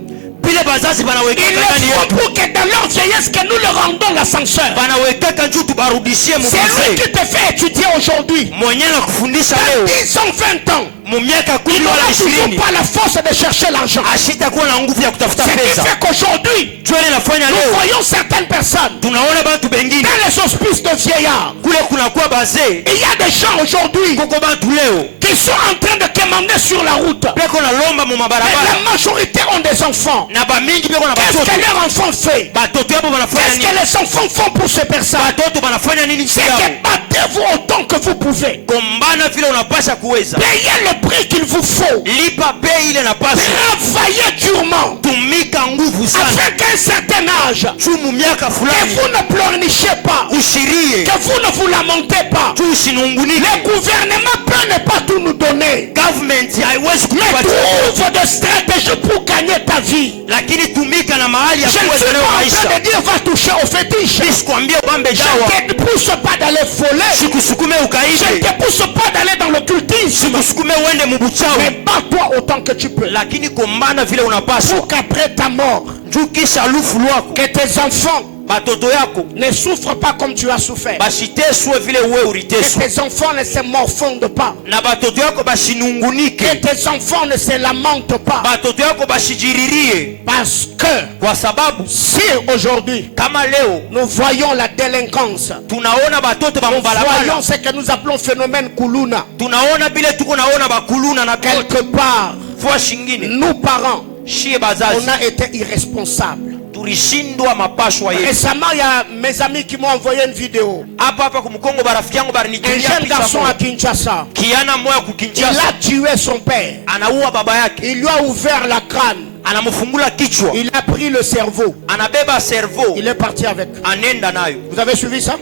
vile bazazi il banawekeka ndani est faut yetu, pour que dans leur vieillesse que nous leur rendons l'ascenseur. banawekeka juu tubarudishie C'est lui mubazee qui te fait étudier aujourd'hui. mwenyewe na kufundisha Dans leo 10 ans, 20 ans, mu miaka il 10 wala n'aura toujours 20 pas la force de chercher l'argent. ashitakuwa na nguvu ya kutafuta Ce qui pesa. fait qu'aujourd'hui, Jwele nafanya nous leo voyons certaines personnes tunaona bantu bengine dans les hospices de vieillards. kule kunakuwa bazee, Il y a des gens aujourd'hui kuko bantu leo qui sont en train de commander sur la route. beko na lomba mu Mais mabarabara la majorité ont des enfants. na bamingi beko na Qu'est-ce batoto, que leurs enfants font? batoto yabo banafanya Qu'est-ce nini? que les enfants font pour ces personnes? Batoto banafanya nini? C'est Yao que battez-vous autant que vous pouvez. kombana vile unapasha kuweza, Payez le prix qu'il vous faut. lipa bei ile napasha, Travaillez durement. tumika nguvu sana Afin qu'à un certain âge, chumu miaka que fulani vous ne pleurnichez pas. ushirie Que vous ne vous lamentez pas. tu usinungunike. Le gouvernement peut ne pas tout nous donner. Government haiwezi Mais kukupatia, trouve des stratégies pour gagner ta vie. lakini tumika na mahali ya Je ne suis kuweza leo pas en maisha. train de dire va toucher au fétiche. Sikwambie kwambe jawa, Je ne te pousse pas d'aller voler. sikusukume Je ne ukaibe, te pousse pas d'aller dans l'occultisme. sikusukume uende Mais mubuchawi, bats-toi autant que tu peux. lakini kombana vile unapaswa Pour qu'après ta mort, juu kisha lufu lwako que tes enfants batoto yako ne souffrent pas comme tu as souffert. bashiteswe vile wewe Que uliteswa, tes enfants ne se morfondent pas. na batoto yako Que bashinungunike, tes enfants ne se lamentent pas. batoto yako bashijiririe. Parce que Kwa sababu si aujourd'hui kama leo nous voyons la délinquance, tunaona batoto ba nous mubalabala, voyons ce que nous appelons phénomène Kuluna, tunaona bile tuko naona bakuluna na quelque part, fua shingine, nous parents, shie on bazazi a été irresponsables. tulishindwa mapashwa yetu. Récemment, il y a mes amis qui m'ont envoyé une vidéo. Hapa hapa kumkongo barafiki yangu Un barinitumia jeune picha garçon moja. à Kinshasa, Kiana moya ku il Kinshasa a tué son père. anaua baba yake, Il lui a ouvert la crâne. anamfungula kichwa, Il a pris le cerveau. anabeba cerveau, Il est parti avec. anenda nayo. Vous avez suivi ça?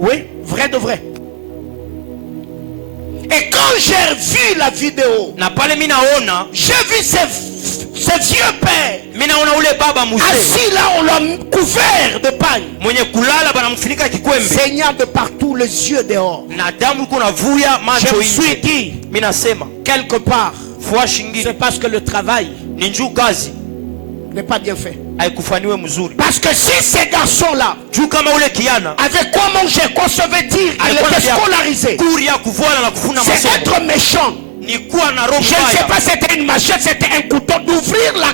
Oui, vrai de vrai. Et quand j'ai vu la vidéo, Na pale mimi naona, j'ai vu ce vieux père mimi naona ule baba mzee assis là, on l'a couvert de paille, mwenye kulala banamfunika kikwembe saignant de partout, les yeux dehors. na damu iko navuya Je macho me suis nje. dit, Mimi nasema quelque part, fua c'est shingine parce que le travail ni njuu kazi n'est pas bien fait. haikufaniwe mzuri. Parce que si ces garçons-là Juu kama ule kiana avaient quoi manger, quoi se vêtir, ils alikuwa étaient scolarisés. kuri ya kuvuana na kufuna C'est masomo, être méchant. ni kuwa na roho Je ne sais mbaya. pas, c'était une machette, c'était un couteau, d'ouvrir la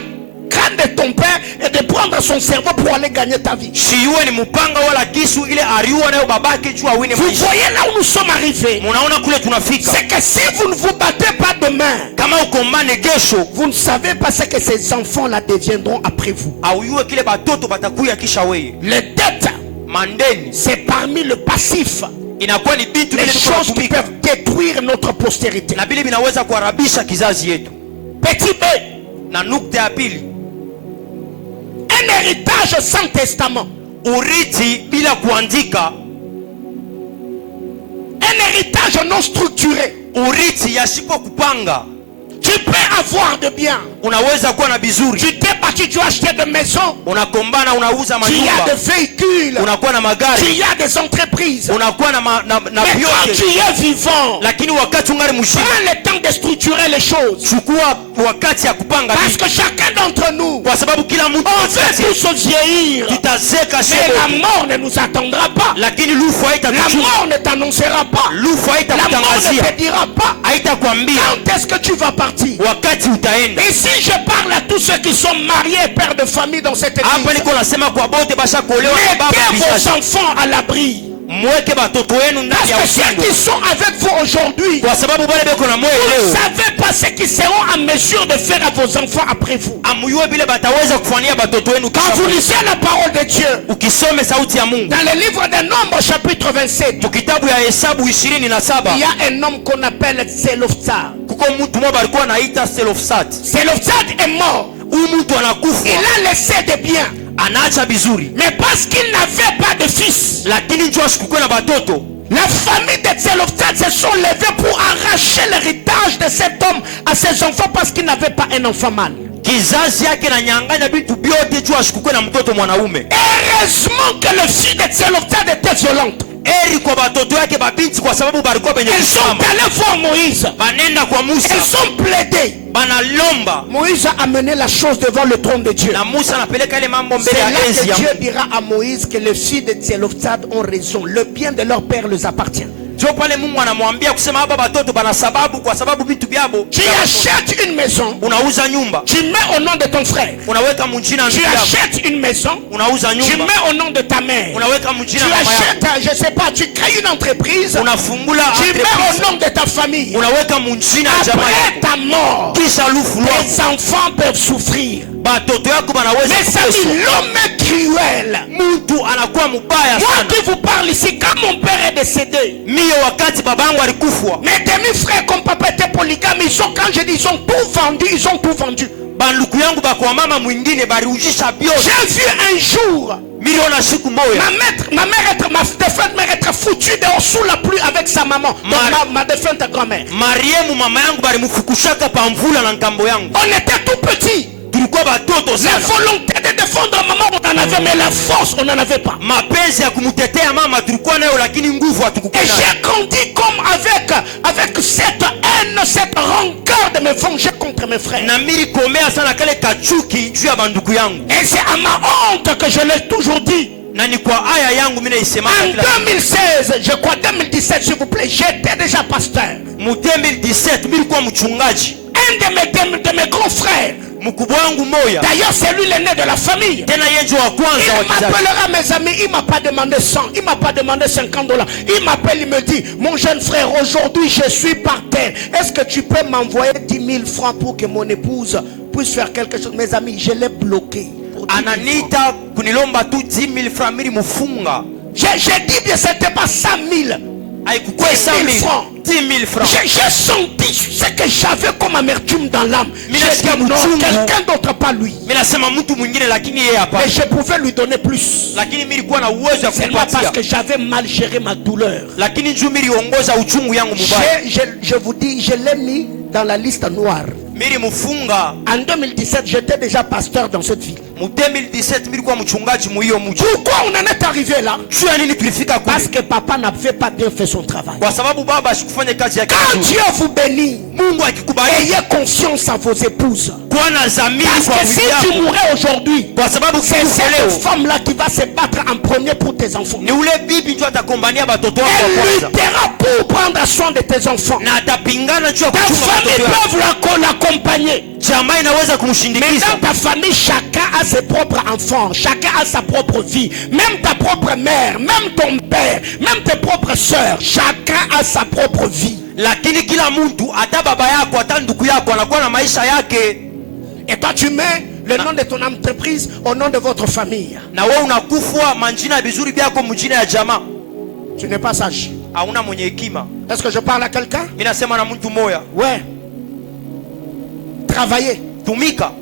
crâne de ton père et de prendre son cerveau pour aller gagner ta vie. Siwe ni mupanga wala kisu ile ariua nayo babake juu awine Vous maisha. voyez là où nous sommes arrivés. Munaona kule tunafika. C'est que si vous ne vous battez pas demain, Kama ukombane kesho, vous ne savez pas ce que ces enfants-là deviendront après vous. auyue kile batoto batakuya kisha weye. Les dettes, Mandeni c'est parmi le passif. inakuwa ni vitu Les vile choses qui tunatumika peuvent détruire notre postérité. na vile vinaweza kuharibisha kizazi yetu. Petit B, Na nukta ya pili, un héritage sans testament. urithi bila kuandika, Un héritage non structuré. urithi yasipo kupanga. Tu peux avoir de biens. Unaweza kuwa na bizuri, Tu t'es battu, tu as acheté des maisons. unakombana, unauza Tu as des manyumba, véhicules. unakuwa na magari, Tu as des entreprises. unakuwa na Mais quand vyote, tu es vivant, lakini wakati ungali mshima, prends le temps de structurer les choses. chukua wakati ya kupanga Parce vitu, que chacun d'entre nous, kwa sababu kila mtu on veut tous vieillir. tutazeka Mais la shebo, mort ne nous attendra pas. lakini lufu La haitatuchunga, mort ne t'annoncera pas. lufu La mort ne haitakutangazia, te dira pas haitakwambia quand est-ce que tu vas partir. wakati utaenda. Et si je parle à tous ceux qui sont mariés et pères de famille dans cette Hapa église, niko nasema kwa bote basha kuolewa na baba mettez vos bizazi, enfants à l'abri. mweke batoto wenu ndani ya Parce que ceux usindo, qui sont avec vous aujourd'hui, kwa sababu wale beko na moyo vous ne leo savez pas ce qu'ils seront en mesure de faire à vos enfants après vous. amuyue bile bataweza kufanyia batoto wenu Quand kisha vous mwisho. lisez la parole de Dieu, Ukisome sauti ya Mungu dans le livre des Nombres, chapitre 27, mukitabu ya Hesabu 27, il y a un homme qu'on appelle Zeloftsar. kuko mtu mmoja alikuwa anaita Selofsat. Zeloftsar est mort. Huyu mtu anakufa, Il a laissé des biens. anaacha bizuri, Mais parce qu'il n'avait pas de fils, lakini njoo asikukuwe na batoto. la famille de Zeloftsar se sont levés pour arracher l'héritage de cet homme à ses enfants parce qu'il n'avait pas un enfant mâle. Kizazi yake na nyang'anya vitu vyote juu asikukuwe na mtoto mwanaume. Heureusement que le fils de Zeloftsar était violente. Eri kwa batoto yake babinti, kwa sababu balikuwa benye Ils sont kusimama, allés voir Moïse. banenda kwa Musa, Ils ont plaidé. banalomba Moïse a amené la chose devant le trône de Dieu. na Musa anapeleka ile mambo mbele C'est ya là enzi que ya Dieu Mungu. dira à Moïse que les filles de Zeloftsar ont raison. Le bien de leur père leur appartient. Ndio pale Mungu anamwambia kusema hapa batoto bana sababu, kwa sababu vitu vyabo. Tu achètes une maison, Unauza nyumba, tu mets au nom de ton frère. unaweka mjina Tu ndugu yako. achètes une maison, Unauza tu nyumba, mets au nom de ta mère. unaweka Tu mjina mama yako. achètes, je sais pas, tu crées une entreprise, Unafungula tu mets entreprise, au nom de ta famille. unaweka mjina ya jamaa Après yako. ta mort, Kisha lufu lwako, les enfants peuvent souffrir. batoto yako banaweza Mes amis, kuteswa. l'homme est cruel. Mtu anakuwa mbaya Moi sana. qui vous parle ici, quand mon père est décédé, Mie wakati babangu alikufwa, mes demi-frères comme papa était polygame, ils ont, quand je dis, ils ont tout vendu, ils ont tout vendu. banduku yangu bakwa mama mwingine baliujisha vyote. J'ai vu un jour Miliona siku moya ma défunte mère être foutue dehors sous la pluie avec sa maman, ma défunte grand-mère. Mariemu mama yangu balimufukushaka pa mvula na ngambo yangu. On était tout petits. Tulikuwa batoto La sana. volonté de défendre maman, on en avait, mais la force, on n'en avait pas. mapenzi ya kumtetea mama tulikuwa nayo, lakini nguvu hatukukuwa Et nayo. j'ai grandi comme avec cette haine, cette rancœur de me venger contre mes frères. Na mimi komea sana kale kachuki juu ya banduku yangu. Et c'est à ma honte que je l'ai toujours dit. Na ni kwa aya yangu mimi naisema kila. En 2016, je crois 2017 s'il vous plaît, j'étais déjà pasteur. Mu 2017 mimi nilikuwa mchungaji. Un de mes grands frères. Mkubwa wangu moya. D'ailleurs, c'est lui l'aîné de la famille. Tena yeye ndio wa kwanza wa Il kizazi. m'appellera mes amis, il m'a pas demandé 100, il m'a pas demandé 50 $. Il m'appelle, il me dit, mon jeune frère, aujourd'hui je suis par terre. Est-ce que tu peux m'envoyer 10 000 francs pour que mon épouse puisse faire quelque chose? Mes amis, je l'ai bloqué. Ananita kunilomba tu 10 000 francs mili mufunga. J'ai dit bien, c'était pas 100 000. Haikuwa 100 000 francs. 10 000 francs. J'ai senti ce que j'avais comme amertume dans l'âme. J'ai dit non, quelqu'un d'autre, pas lui. Mimi nasema mtu mwingine lakini yeye hapa. Mais je pouvais lui donner plus. Lakini mimi nilikuwa na uwezo wa Seulement parce kumpatia. que j'avais mal géré ma douleur. Lakini juu mimi niliongoza uchungu yangu mubaya. Je vous dis, je l'ai mis dans la liste noire. Mimi mufunga. En 2017, j'étais déjà pasteur dans cette ville. Mu 2017 mimi nilikuwa mchungaji mu hiyo mji. Pourquoi on en est arrivé là? Juu ya nini tulifika kule? Parce que papa n'avait pas bien fait son travail. Kwa sababu baba asikufanya kazi yake Quand vizuri. Dieu vous bénit, Mungu akikubariki, ayez confiance à vos épouses. kuwa na dhamiri Parce kwa que si bibi tu yako. mourais aujourd'hui, Kwa sababu c'est kufa cette leo femme-là qui va se battre en premier pour tes enfants. ni ule bibi ndio atakombania batoto wako Elle kwanza. luttera pour prendre soin de tes enfants. Na atapingana juu ya Ta kuchunga famille watoto wako. peut l'accompagner. Jamaa inaweza Mais kumshindikiza. dans ta famille, chacun a ses propres enfants, chacun a sa propre vie. Même ta propre mère, même ton père, même tes propres soeurs, chacun a sa propre vie. Lakini kila mtu hata baba yako hata ndugu yako anakuwa na maisha yake. Et toi, tu mets le nom de ton entreprise au nom de votre famille. Na wewe unakufwa manjina vizuri byako mjina ya jamaa. Tu n'es pas sage. Hauna mwenye hekima. Est-ce que je parle à quelqu'un? Mimi nasema na mtu moya. Ouais. Travailler. Tumika.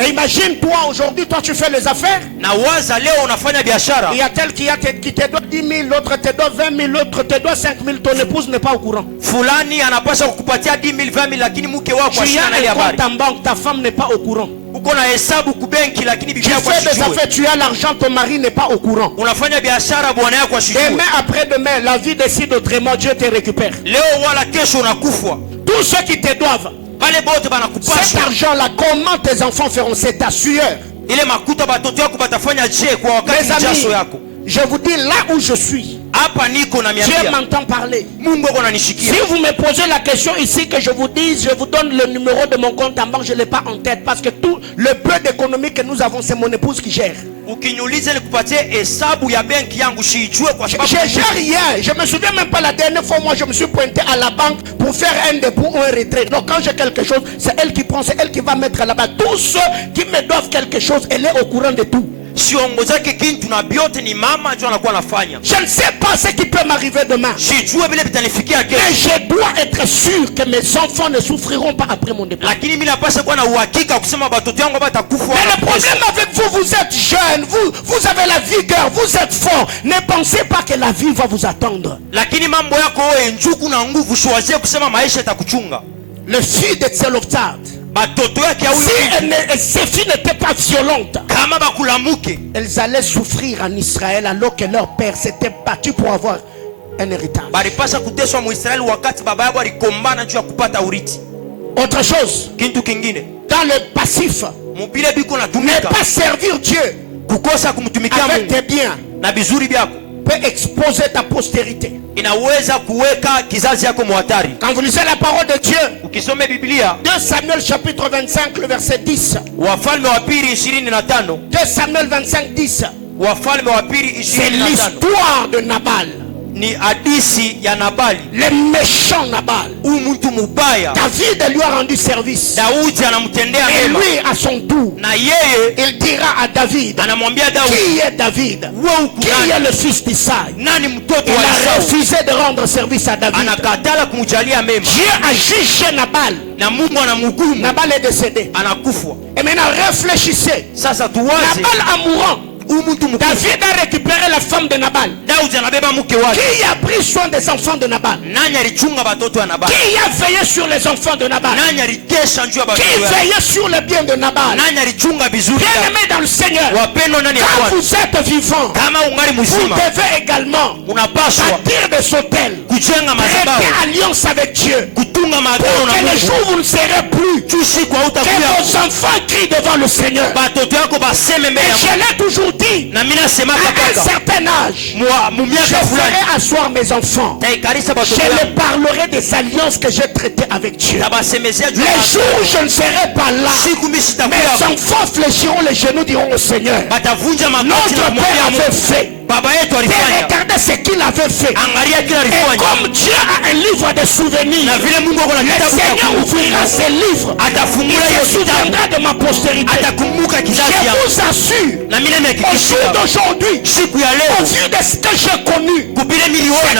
Et imagine, toi, aujourd'hui, toi, tu fais les affaires. Na waza leo unafanya biashara. Il y a tel qui te doit 10 000, l'autre te doit 20 000, l'autre te doit 5 000. Ton épouse n'est pas au courant. Fulani anapaswa kukupatia 10 000 20 000 lakini mke wako Tu ashina as ile un habari. compte en banque, ta femme n'est pas au courant. Uko na hesabu kubenki lakini bibi Tu yako fais des ashijue. affaires, tu as l'argent, ton mari n'est pas au courant. Unafanya biashara bwana yako ashijue. Demain, après-demain, la vie décide autrement, Dieu te récupère. Leo wala kesho unakufwa. Tous ceux qui te doivent, Bale bote cet banakupasha. argent-là, comment tes enfants feront? C'est ta sueur. Ile makuta batoto yako batafanya je kwa wakati Mes amis, jasho yako. je vous dis là où je suis, Hapa niko na Dieu miambia. m'entend parler. Mungu ako Si ananishikia. vous me posez la question ici, que je vous dise, je vous donne le numéro de mon compte en banque, je ne l'ai pas en tête. Parce que tout le peu d'économie que nous avons, c'est mon épouse qui gère. Ukiniuliza nikupatie hesabu ya benki yangu siijue kwa Je sababu ne gère rien. Je me souviens même pas la dernière fois, moi, je me suis pointé à la banque pour faire un dépôt ou un retrait. Donc, quand j'ai quelque chose, c'est elle qui prend, c'est elle qui va mettre là-bas. Tous ceux qui me doivent quelque chose, elle est au courant de tout. siongozake kintu na biote ni mama ndio anakuwa anafanya. Je ne sais pas ce qui peut m'arriver demain. Sijue vile vitanifikia Mais kesho. je dois être sûr que mes enfants ne souffriront pas après mon départ. Lakini mimi napaswa kuwa na uhakika kusema batoto yangu batakufa. Mais le problème avec vous, vous êtes jeune, vous avez la vigueur, vous êtes fort. Ne pensez pas que la vie va vous attendre. Lakini mambo yako wewe njuku na nguvu siwazie kusema maisha itakuchunga. Le fils de Tseloftsad, Batoto yake ya huyu si ces filles n'étaient pas violentes, kama bakulamuke elles allaient souffrir en Israël alors que leur père s'était battu pour avoir un héritage. balipasha kuteswa Muisraeli wakati baba yao alikombana juu ya kupata urithi. Autre chose, Kintu kingine dans le passif, mubile biko ne natumika pas servir Dieu kukosa kumtumikia avec Mungu tes biens na vizuri vyako peut exposer ta postérité. inaweza kuweka kizazi yako muhatari. Quand vous lisez la parole de Dieu, Ukisome Biblia 2 Samuel chapitre 25, le verset 10. Wafalme wa pili 25, 2 Samuel 25, 10. Wafalme wa pili C'est 25 l'histoire de Nabal, ni hadisi ya Nabali. le méchant Nabal. Huyu mtu mubaya David lui a rendu service. Daudi anamtendea Et mema lui, à son tour, na yeye il dira à David, anamwambia Daudi, qui est David? wewe uko Qui est nani? le fils d'Isaïe? Nani mtoto Il wa a Esau? refusé de rendre service à David. Anakatala kumjalia mema Dieu a jugé Nabal. na Mungu anamhukumu, Nabal est décédé. anakufwa. Et maintenant, réfléchissez. Sasa tuwaze Nabal en mourant, David a récupéré la femme de Nabal. Qui a pris soin des enfants de Nabal? Qui a veillé sur les enfants de Nabal? Qui veillait sur le bien de Nabal? Bien-aimé dans le Seigneur, quand vous êtes vivant, vous devez également bâtir des autels, prêter alliance avec Dieu, pour que les jours où vous ne serez plus, que vos enfants crient devant le Seigneur. Et je l'ai toujours dit, à un certain âge, je ferai asseoir mes enfants. Je leur parlerai des alliances que j'ai traitées avec Dieu. Les jours où je ne serai pas là, mes enfants fléchiront les genoux, diront au Seigneur, notre Père avait fait. Et regardez ce qu'il avait fait. Et comme Dieu a un livre de souvenirs, le Seigneur ouvrira ses livres. Il se souviendra de ma postérité. Je vous assure, au jour d'aujourd'hui, au vu de ce que j'ai connu, ce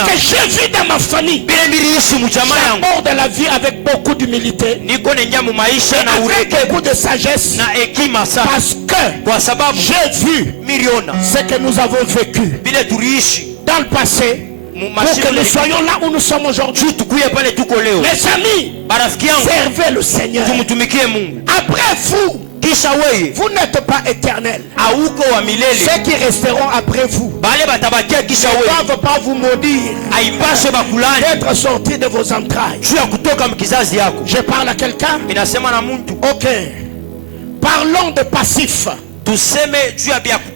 que j'ai vu dans ma famille, j'aborde la vie avec beaucoup d'humilité, avec beaucoup de sagesse, parce que j'ai vu ce que nous avons vécu dans le passé, pour que nous soyons là où nous sommes aujourd'hui. Mes amis, servez le Seigneur. Après vous, vous n'êtes pas éternels. Ceux qui resteront après vous ne doivent pas vous maudire d'être sortis de vos entrailles. Je parle à quelqu'un. Ok. Parlons de passifs.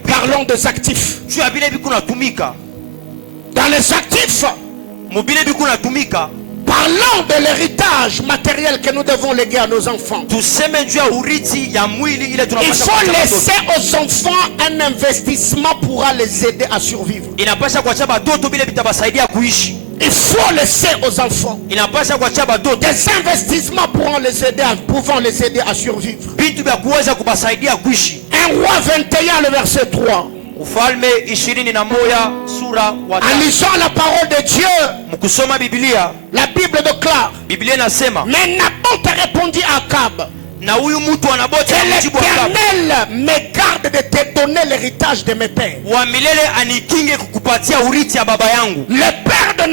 Parlons des actifs. Dans les actifs, parlons de l'héritage matériel que nous devons léguer à nos enfants. Il faut laisser aux enfants un investissement pour les aider à survivre. Il faut laisser aux enfants des investissements pouvant les aider à survivre. 1 Roi 21, le verset 3. En lisant la parole de Dieu, la Bible déclare, mais Naboth répondit à Akab, que l'Éternel me garde de te donner l'héritage de mes pères. Le père de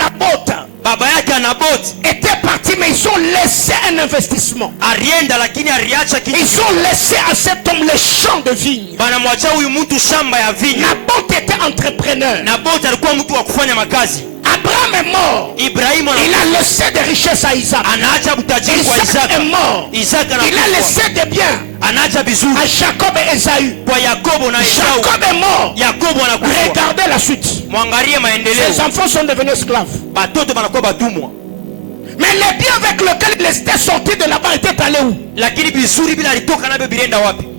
Naboth était parti, mais ils ont laissé un investissement. Ils ont laissé à cet homme les champs de vigne. Naboth était entrepreneur. Abraham est mort. Il a laissé des richesses à Isaac. Isaac est mort. Il a laissé des biens à Jacob et Esaü. Jacob est mort. Regardez la suite. Ses enfants sont devenus esclaves. Mais les biens avec lesquels il était sorti de là-bas étaient allés où?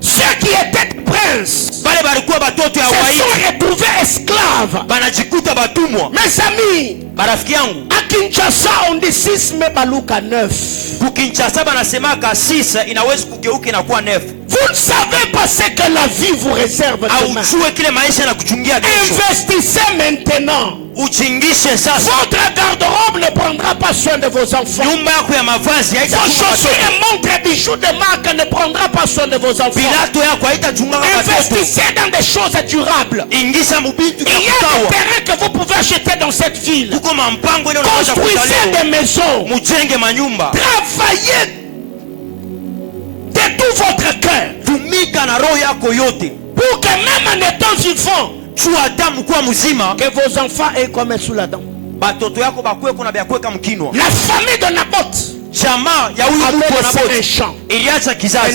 Ceux qui étaient princes se sont retrouvés esclaves. Mes amis, à Kinshasa on dit 6 mais Baluka 9. Vous ne savez pas ce que la vie vous réserve demain. Investissez maintenant. Votre garde-robe ne prendra pas soin de vos enfants. Vos chaussures et montres et bijoux de marque ne prendra pas soin de vos enfants. Investissez dans des choses durables. Il y a des terrains que vous pouvez acheter dans cette ville. Construisez des maisons. Travaillez de tout votre cœur pour que même en étant vivant, que vos enfants aient comme sous la dent. La famille de Naboth avait un champ. Et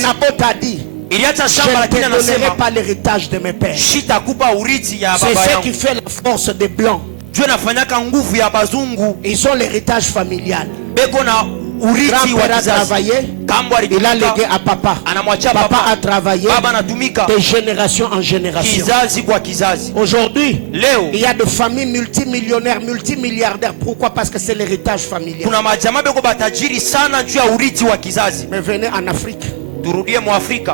Naboth a dit, je ne te donnerai pas l'héritage de mes pères. C'est ce qui fait la force des blancs. Ils ont l'héritage familial. Grand-père a travaillé, il a légué à papa. Papa a travaillé de génération en génération. Aujourd'hui, il y a des familles multimillionnaires, multimilliardaires. Pourquoi? Parce que c'est l'héritage familial. Mais venez en Afrique,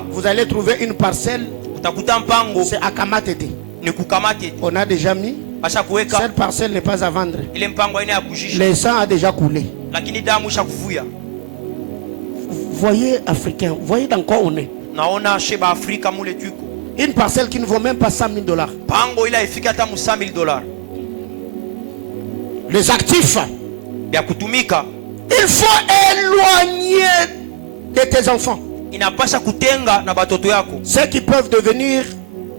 vous allez trouver une parcelle, c'est à Kamatete. On a déjà mis. Cette parcelle n'est pas à vendre. Le sang a déjà coulé. Voyez Africain, voyez dans quoi on est. Une parcelle qui ne vaut même pas $100,000. pango ila ifika hata mu $100,000 Les actifs. ya kutumika. Il faut éloigner de tes enfants Inapasha kutenga na batoto yako ceux qui peuvent devenir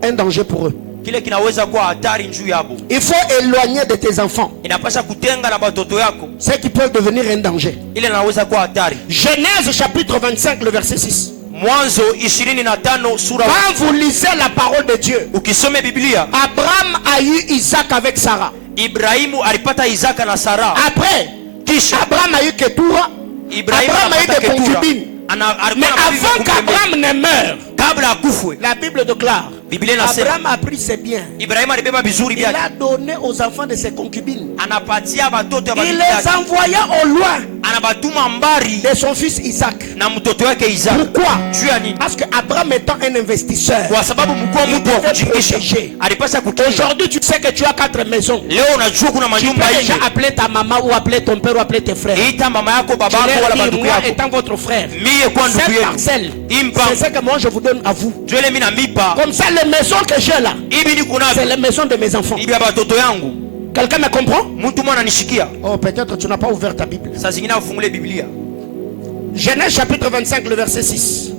un danger pour eux. kile kinaweza kuwa hatari njuu yabo. Il faut éloigner de tes enfants Inapasha kutenga na batoto yako ceux qui peuvent devenir un danger. ile inaweza kuwa hatari. Genèse chapitre 25 le verset 6. Mwanzo 25 sura. Quand vous lisez la parole de Dieu, Ukisome Biblia, Abraham a eu Isaac avec Sarah. Ibrahimu alipata Isaka na Sara. Après, Kisha Abraham a eu Ketura. Ibrahimu Abraham a eu alipata des Ketura. concubines. Mais avant qu'Abraham ne meure, kabla akufwe, la Bible déclare, Biblia inasema Abraham a pris ses biens. Ibrahimu alibeba vizuri Il vyake, a donné aux enfants de ses concubines. anapatia batoto ya Il bibi les yake, envoya au loin anabatuma mbari de son fils Isaac. na mtoto wake Isaka. Pourquoi? Juu ya nini? Parce que Abraham étant un investisseur, Kwa sababu mkuu il mtu wa devait kujikisha protéger. alipasha kukinga. Aujourd'hui, tu sais que tu as 4 maisons. Leo unajua kuna Tu manyumba peux déjà nne. appeler ta maman ou appeler ton père ou appeler tes frères. Ita mama yako, baba Tu yako leur wala dis, bandugu moi yako, étant votre frère, mie kwa ndugu cette yenu parcelle, impa c'est ce que moi je vous donne à vous. jwele mimi namipa Comme ça, les maisons que j'ai là, hivi ni c'est kunavyo les maisons de mes enfants. hivi ya batoto yangu. Quelqu'un me comprend? Mtu mwana nishikia. Oh, peut-être tu n'as pas ouvert ta Bible. Saa zingine ufungule Biblia. Genèse chapitre 25, le verset 6.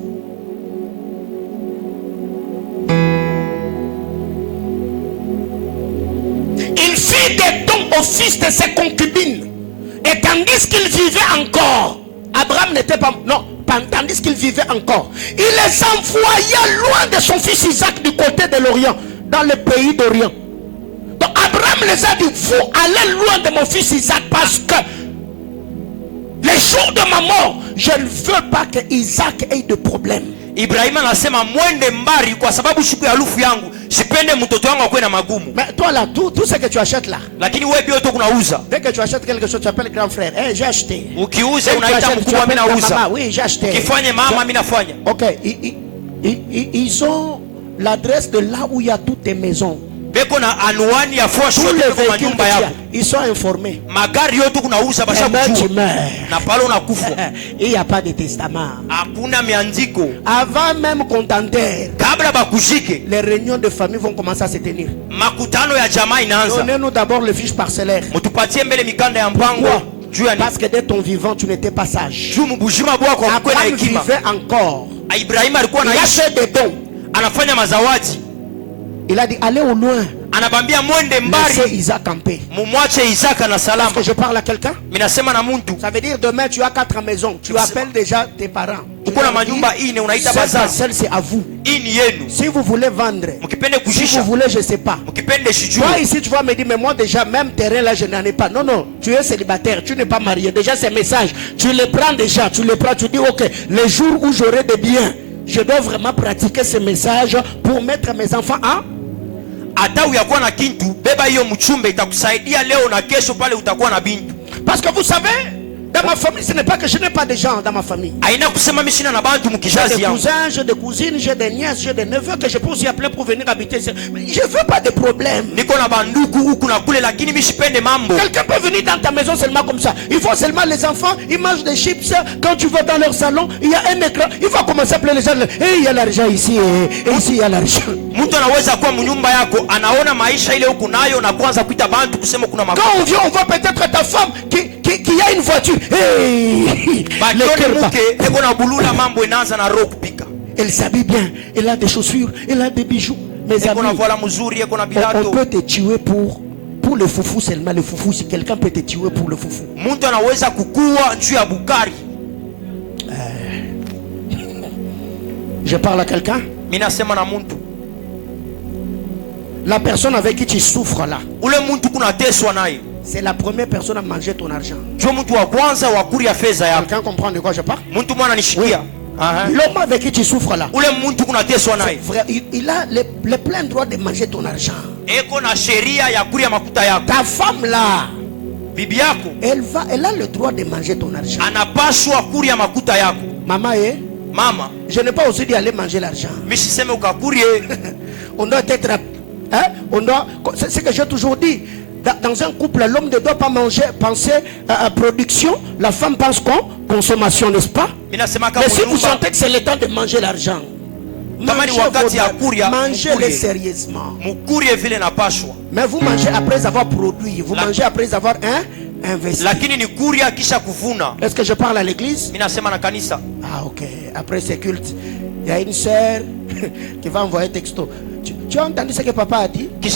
Il fit des dons au fils de ses concubines. Et tandis qu'il vivait encore, Abraham n'était pas... Non, tandis qu'il vivait encore, il les envoya loin de son fils Isaac du côté de l'Orient, dans le pays d'Orient. Donc Abraham les a dit, vous allez loin de mon fils Isaac parce que les jours de ma mort, je ne veux pas que Isaac ait de problème. Ibrahim anasema mwende mbari kwa sababu siku ya harufu yangu sipende mtoto wangu akwe na magumu. Mais toi là, tout ce que tu achètes là, Lakini wewe bioto kunauza. dès que tu achètes quelque chose, tu appelles grand frère. Hey, j'ai acheté. Ukiuza Dès que tu unaita achètes, tu mkubwa, mimi appelles ta nauza. maman. Oui, j'ai acheté. Ukifanya mama mimi nafanya. Ok, ils ont l'adresse de là où il y a toutes tes maisons. Beko na anwani ya fosho Tous les kwa véhicules que nyumba tu as, yako. ils sont informés. Magari yote kunauza basha Et même tu kujua. meurs. Na pale unakufa. Il n'y a pas de testament. Hakuna miandiko. Avant même qu'on t'enterre, Kabla bakushike, les réunions de famille vont commencer à se tenir. makutano ya jamaa inaanza. Donnez-nous d'abord le fiche parcellaire. Mutupatie mbele mikanda ya mpango. Pourquoi? Juu ya nini? Parce que dès ton vivant, tu n'étais pas sage. Juu mbujima bwako akwe na Abraham hekima. vivait encore. Ibrahim alikuwa Il a anaishi, fait des dons. anafanya mazawadi. Il a dit, allez au loin. Anabambia mwende Laissez mbari, Isaac en paix. mumwache Isaka na Est-ce salama. que je parle à quelqu'un? Minasema na muntu. Ça veut dire demain tu as 4 maisons. Tu appelles déjà tes parents. Tu Uko na leur dis, manyumba ine unaita cette bazazi. parcelle c'est à vous. Hii ni yenu. Si vous voulez vendre, Mkipende si vous kujisha, voulez, je sais pas. mkipende shijue. Toi ici tu vas me dire, mais moi déjà même terrain là je n'en ai pas. Non, non, tu es célibataire, tu n'es pas marié. Déjà ces messages, tu les prends déjà, tu les prends, tu dis ok, les jours où j'aurai des biens, je dois vraiment pratiquer ces messages pour mettre mes enfants en... Hata uyakuwa na kintu, beba hiyo mchumbe itakusaidia leo na kesho pale utakuwa na bintu. Parce que vous savez, dans ma famille, ce n'est pas que je n'ai pas de gens dans ma famille. Haina kusema mimi sina na bantu J'ai des mkizazi yangu. cousins, j'ai des cousines, j'ai des nièces, j'ai des neveux que je peux aussi appeler pour venir habiter. Mais je ne veux pas de problème. Niko na banduku huku na kule lakini mimi sipende mambo. Quelqu'un peut venir dans ta maison seulement comme ça. Il faut seulement les enfants, ils mangent des chips. Quand tu vas dans leur salon, il y a un écran. Il va commencer à appeler les gens. Et il y a l'argent ici, et ici il y a l'argent. Mtu anaweza kuwa mnyumba yako, anaona maisha ile huku nayo na kuanza kuita bantu kusema kuna mambo. Quand on vient, on voit peut-être ta femme qui a une voiture. Hey, Bakione muke eko na bulula mambo inaanza na roho kupika. elle s'habille bien, elle a des chaussures, elle a des bijoux. Mes Eko na amis, vola mzuri, eko na on bilato. peut te tuer pour le foufou seulement. Le foufou, si quelqu'un peut te tuer pour le foufou. Mtu anaweza kukua juu ya bukari. Je parle à quelqu'un. Mimi nasema na mtu. La personne avec qui tu souffres là, Ule mtu kuna teswa naye. c'est la première personne à manger ton argent. Ndio mtu wa kwanza wa kuria fedha yako. Quelqu'un comprend de quoi je parle? Mtu mwana nishikia. Aha. L'homme avec qui tu souffres là, Ule mtu kuna teswa naye. frère, il a le plein droit de manger ton argent. Eko na sheria ya kuria makuta yako. Ta femme là, Bibi yako elle a le droit de manger ton argent. anapashwa kuria makuta yako. Maman, Mama, je n'ai pas osé dire aller manger l'argent. mimi siseme ukakurie. On doit être, hein, on doit, c'est ce que j'ai toujours dit. Dans un couple, l'homme ne doit pas penser à production. La femme pense consommation, n'est-ce pas? Mimi nasema Mais kama si vous nyumba, sentez que c'est le temps de manger l'argent, Mangez-les sérieusement. Mais vous mangez après avoir produit. Vous mangez après avoir investi. Est-ce que je parle à l'église? Ah ok. Après ce culte, il y a une sœur qui va envoyer texto. Tu as entendu ce que papa a dit? Faut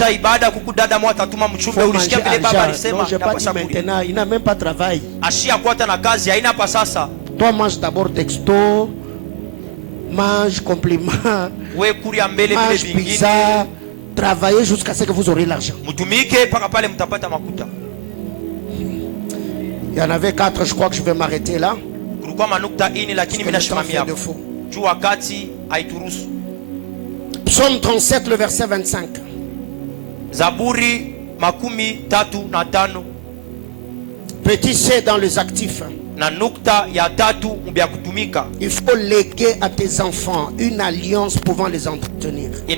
manger argent. Non, je n'ai pas dit maintenant. Il n'a même pas de travail. Toi, mange d'abord texto. Mange compliment. Mange pizza. Travaillez jusqu'à ce que vous aurez l'argent. Il y en avait 4, je crois que je vais m'arrêter là. Psaume 37, le verset 25. Petit C dans les actifs. Il faut léguer à tes enfants une alliance pouvant les entretenir. Il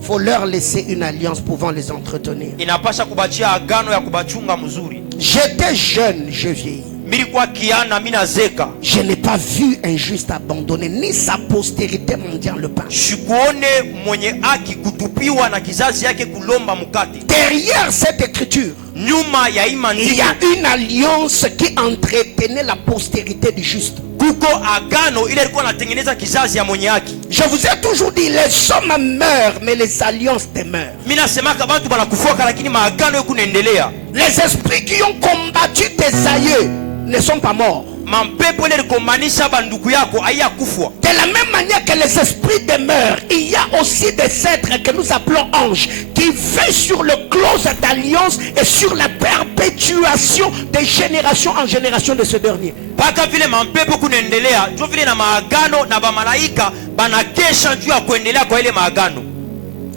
faut leur laisser une alliance pouvant les entretenir. J'étais jeune, je vieillis. Je n'ai pas vu un juste abandonné, ni sa postérité mondiale le pain. Derrière cette écriture, il y a une alliance qui entretenait la postérité du juste. Je vous ai toujours dit, les hommes meurent, mais les alliances demeurent. Les esprits qui ont combattu tes aïeux ne sont pas morts. De la même manière que les esprits demeurent, il y a aussi des êtres que nous appelons anges qui veillent sur le close d'alliance et sur la perpétuation de génération en génération de ce dernier.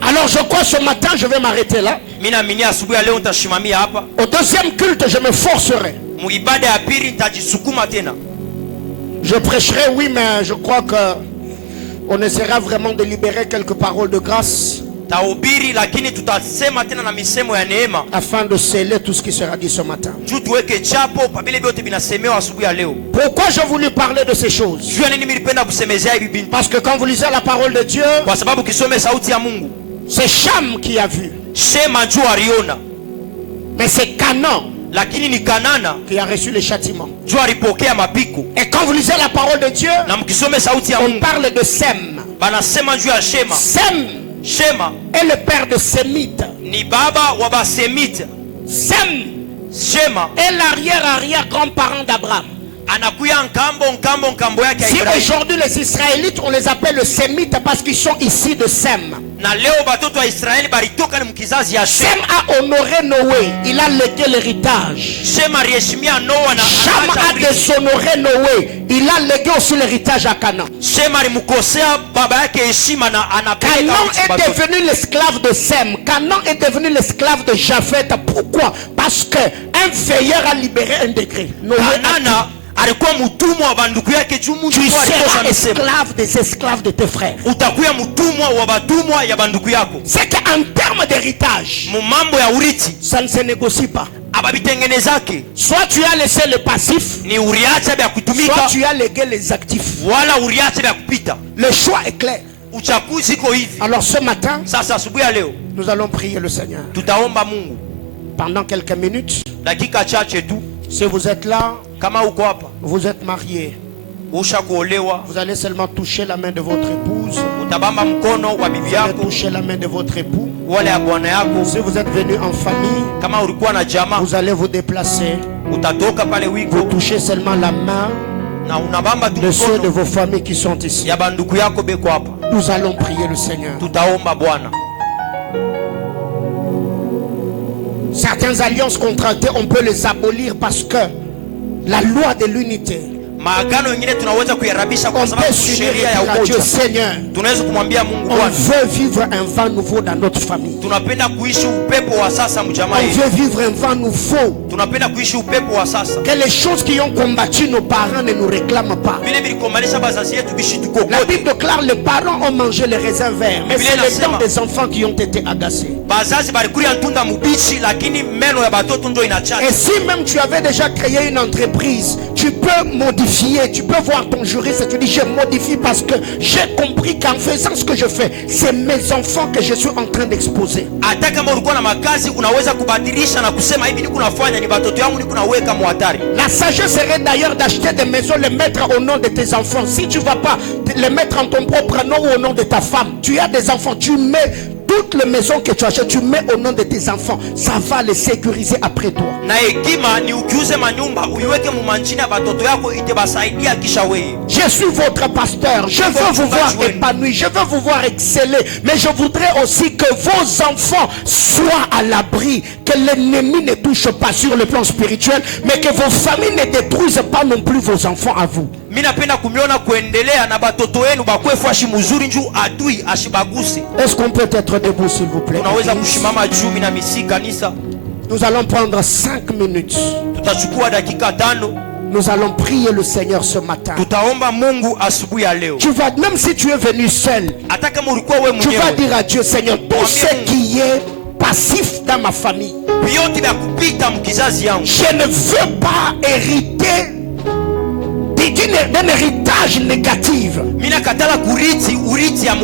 Alors je crois ce matin je vais m'arrêter là. Au deuxième culte je me forcerai. Je prêcherai, oui, mais je crois que on essaiera vraiment de libérer quelques paroles de grâce afin de sceller tout ce qui sera dit ce matin. Pourquoi je voulais parler de ces choses? Parce que quand vous lisez la parole de Dieu, c'est Cham qui a vu, mais c'est Canaan qui a reçu le châtiment. Et quand vous lisez la parole de Dieu, on parle de Sem. Sem est le père de Sémite. Sem est l'arrière-arrière-grand-parent d'Abraham. Si aujourd'hui les Israélites on les appelle les Sémites parce qu'ils sont ici de Sem. Sem a honoré Noé, il a légué l'héritage. Cham a déshonoré Noé, il a légué aussi l'héritage à Canaan. Canaan est devenu l'esclave de Sem. Canaan est devenu l'esclave de Japhet. Pourquoi? Parce que un veilleur a libéré un décret. Noé tu seras esclave des esclaves de tes frères. C'est qu'en termes d'héritage, ça ne se négocie pas. Soit tu as laissé le passif, soit tu as légué les actifs. Le choix est clair. Alors ce matin, nous allons prier le Seigneur pendant quelques minutes. Si vous êtes là, vous êtes marié, vous allez seulement toucher la main de votre épouse. Vous allez toucher la main de votre époux. Si vous êtes venu en famille, vous allez vous déplacer. Vous touchez seulement la main de ceux de vos familles qui sont ici. Nous allons prier le Seigneur. Certaines alliances contractées, on peut les abolir parce que la loi de l'unité. On peut s'unir et dire à Dieu, Seigneur, on veut vivre un vent nouveau dans notre famille. On veut vivre un vent nouveau. Que les choses qui ont combattu nos parents ne nous réclament pas. La Bible déclare les parents ont mangé les raisins verts, mais c'est les dents des enfants qui ont été agacés. Et si même tu avais déjà créé une entreprise, tu peux modifier, tu peux voir ton juriste et tu dis je modifie parce que j'ai compris qu'en faisant ce que je fais, c'est mes enfants que je suis en train d'exposer. La sagesse serait d'ailleurs d'acheter des maisons, les mettre au nom de tes enfants. Si tu ne vas pas les mettre en ton propre nom ou au nom de ta femme, tu as des enfants, tu mets toutes les maisons que tu achètes, tu mets au nom de tes enfants. Ça va les sécuriser après toi. Je suis votre pasteur. Je veux vous voir épanoui. Je veux vous voir exceller. Mais je voudrais aussi que vos enfants soient à l'abri. Que l'ennemi ne touche pas sur le plan spirituel. Mais que vos familles ne détruisent pas non plus vos enfants à vous. Est-ce qu'on peut être debout s'il vous plaît? Nous allons prendre 5 minutes. Nous allons prier le Seigneur ce matin. Tu vas, même si tu es venu seul, tu vas dire à Dieu, Seigneur, tout ce qui est passif dans ma famille, je ne veux pas hériter d'un héritage négatif.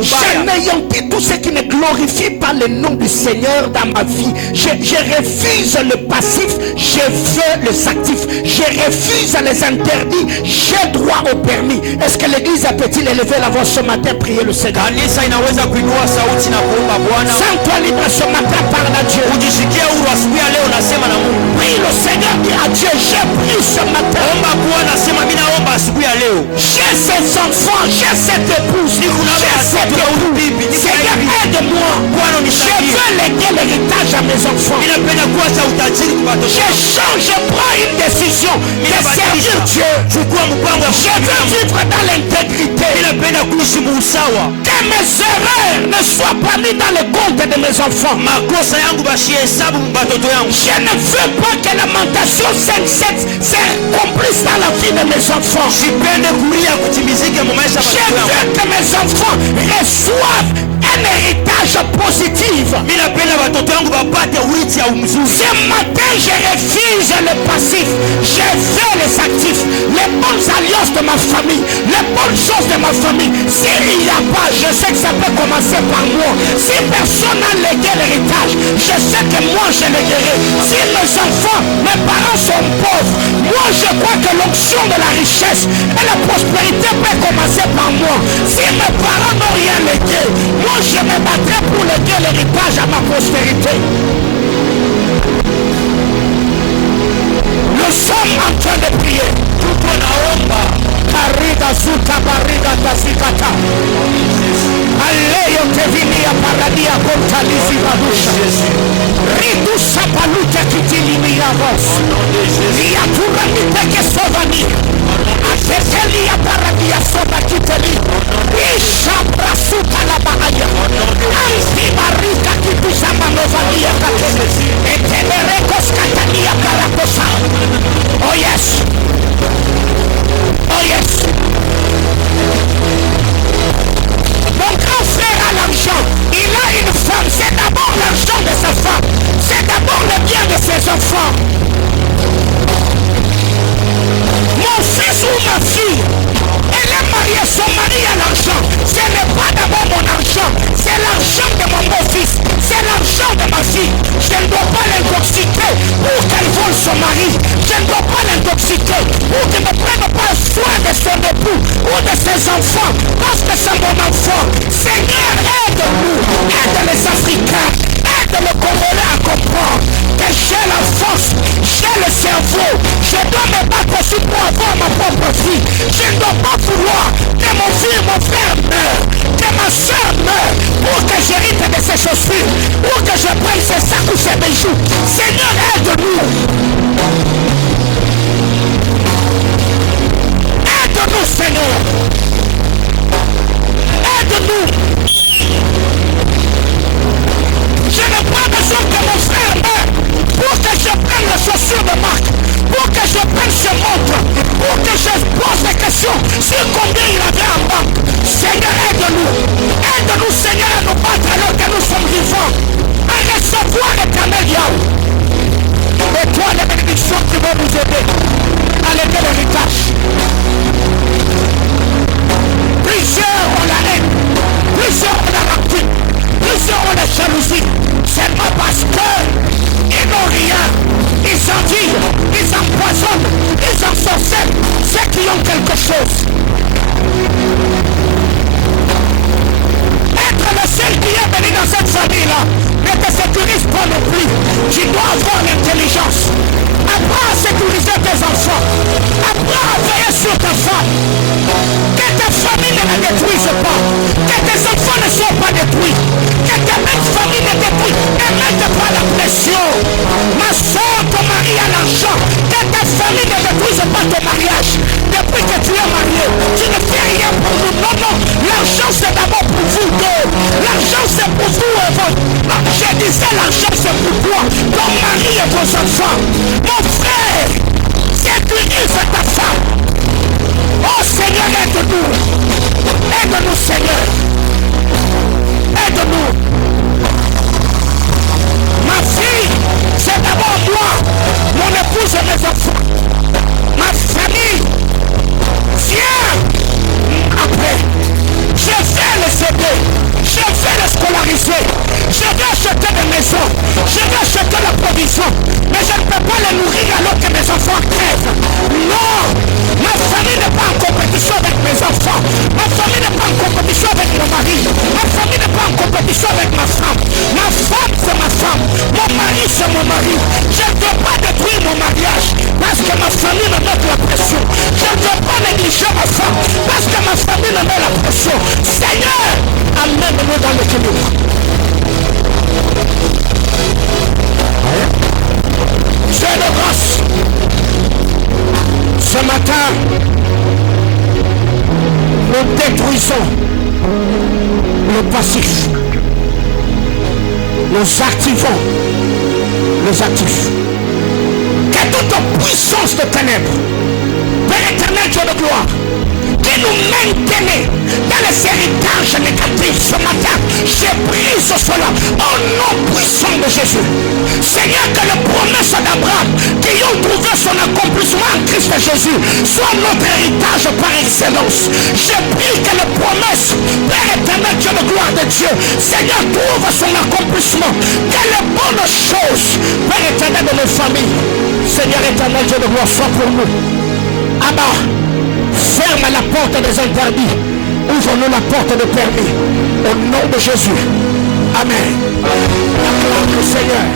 J'anéantis tout ce qui ne glorifie pas le nom du Seigneur dans ma vie. Je refuse le passif, je veux les actifs. Je refuse les interdits, j'ai droit au permis. Est-ce que l'église peut-il élever la voix ce matin, prier le Seigneur? Sens-toi libre ce matin, parle à Dieu. Prie le Seigneur, dis à Dieu, j'ai pris ce matin. J'ai ces enfants, j'ai cette épouse, j'ai cette épouse. Seigneur, aide-moi. Je veux léguer l'héritage à mes enfants. Je change, je prends une décision de servir Dieu. Je veux vivre dans l'intégrité. Que mes erreurs ne soient pas mises dans le compte de mes enfants. Je ne veux pas que la mentation 5-7 s'accomplisse dans la vie de mes enfants. Je veux que mes enfants reçoivent un héritage positif. Ce matin, je refuse le passif. Je veux les actifs, les bonnes alliances de ma famille, les bonnes choses de ma famille. S'il n'y a pas, je sais que ça peut commencer par moi. Si personne n'a légué l'héritage, je sais que moi je léguerai. Si mes enfants, mes parents sont pauvres, moi je crois que l'onction de la richesse et la prospérité peut commencer par moi. Si mes parents n'ont rien légué, moi je me battrai pour léguer l'héritage à ma postérité. Nous sommes en train de prier. Kariga suta bariga tasikata. Aleyo tevinia paradia kontalizi badusha. Ridusa paluta kitili miyavos. Yatura miteke sovani. Ateteli ya paradia soba kiteli. Isha brasuka la bahaya. Anti barika kitusa manovalia kate. Etenerekos katania karakosa. Oh yes. Oh yes. Mon grand frère a l'argent. Il a une femme. C'est d'abord l'argent de sa femme. C'est d'abord le bien de ses enfants. Mon fils ou ma fille, elle est mariée, son mari a l'argent. Ce n'est pas d'abord mon argent. C'est l'argent de mon beau-fils. C'est l'argent de ma fille. Je ne dois pas l'intoxiquer pour qu'elle vole son mari. Je ne dois pas l'intoxiquer pour qu'elle ne prenne pas soin de son époux ou de ses enfants. Parce que c'est mon enfant. Seigneur, aide-nous. Aide les Africains. Aide le Congolais à comprendre que j'ai la force, j'ai le cerveau. Je dois me battre aussi pour avoir ma propre vie. Je ne dois pas vouloir que mon fils, mon frère meure, que ma soeur meure, pour que j'hérite de ses chaussures, pour que je prenne ses sacs ou ses bijoux. Seigneur, aide-nous. Aide-nous, Seigneur. Aide-nous. Je n'ai pas besoin que mon frère meure pour que je prenne les chaussures de marque, pour que je prenne ce montre, pour que je pose des questions sur combien il avait en banque. Seigneur, aide-nous. Aide-nous, Seigneur, à nous battre alors que nous sommes vivants. À recevoir l'éternel Yahweh. Et toi, les bénédictions qui vont nous aider à lever l'héritage. Plusieurs ont la haine, plusieurs ont la rancune, plusieurs ont la jalousie. Seulement parce qu'ils n'ont rien. Ils en tirent, ils empoisonnent, ils ensorcellent ceux qui ont quelque chose. Être le seul qui est béni dans cette famille-là ne te sécurise pas non plus. Tu dois avoir l'intelligence. Apprends à sécuriser tes enfants. Apprends à veiller sur ta femme. Que ta famille ne la détruise pas. Que tes enfants ne soient pas détruits. Que ta même famille ne détruise. Ne mette pas la pression. Ma soeur, ton mari a l'argent. Que ta famille ne détruise pas ton mariage. Depuis que tu es marié, tu ne fais rien pour nous. Non, non. L'argent c'est d'abord pour vous deux. L'argent c'est pour vous et vous. Je disais l'argent c'est pour toi. Ton mari et vos enfants. Mon frère, sécurise ta femme. Oh Seigneur, aide-nous. Aide-nous Seigneur. Aide-nous. Ma fille, c'est d'abord moi, mon épouse et mes enfants. Ma famille, viens après. Je vais les aider. Je vais les scolariser. Je vais acheter des maisons. Je vais acheter la provision. Mais je ne peux pas les nourrir alors que mes enfants crèvent. Non. Ma famille n'est pas en compétition avec mes enfants. Ma famille n'est pas en compétition avec mon mari. Ma famille n'est pas en compétition avec ma femme. Ma femme, c'est ma femme. Mon mari, c'est mon mari. Je ne veux pas détruire mon mariage parce que ma famille me met la pression. Je ne veux pas négliger ma femme parce que ma famille me met la pression. Seigneur, amène-nous dans l'équilibre. Dieu de grâce. Ce matin, nous détruisons le passif. Nous activons les actifs. Que toute puissance de ténèbres, Père éternel, Dieu de gloire, qui nous maintenait dans les héritages négatifs ce matin, je brise cela au nom puissant de Jésus. Seigneur, que les promesses d'Abraham qui ont trouvé son accomplissement en Christ Jésus soit notre héritage par excellence. Je prie que les promesses, Père éternel, Dieu de gloire de Dieu, Seigneur, trouve son accomplissement. Que les bonnes choses, Père éternel, de nos familles, Seigneur éternel, Dieu de gloire, soit pour nous. Abba, ferme la porte des interdits. Ouvre-nous la porte des permis. Au nom de Jésus. Amen. Acclame le Seigneur.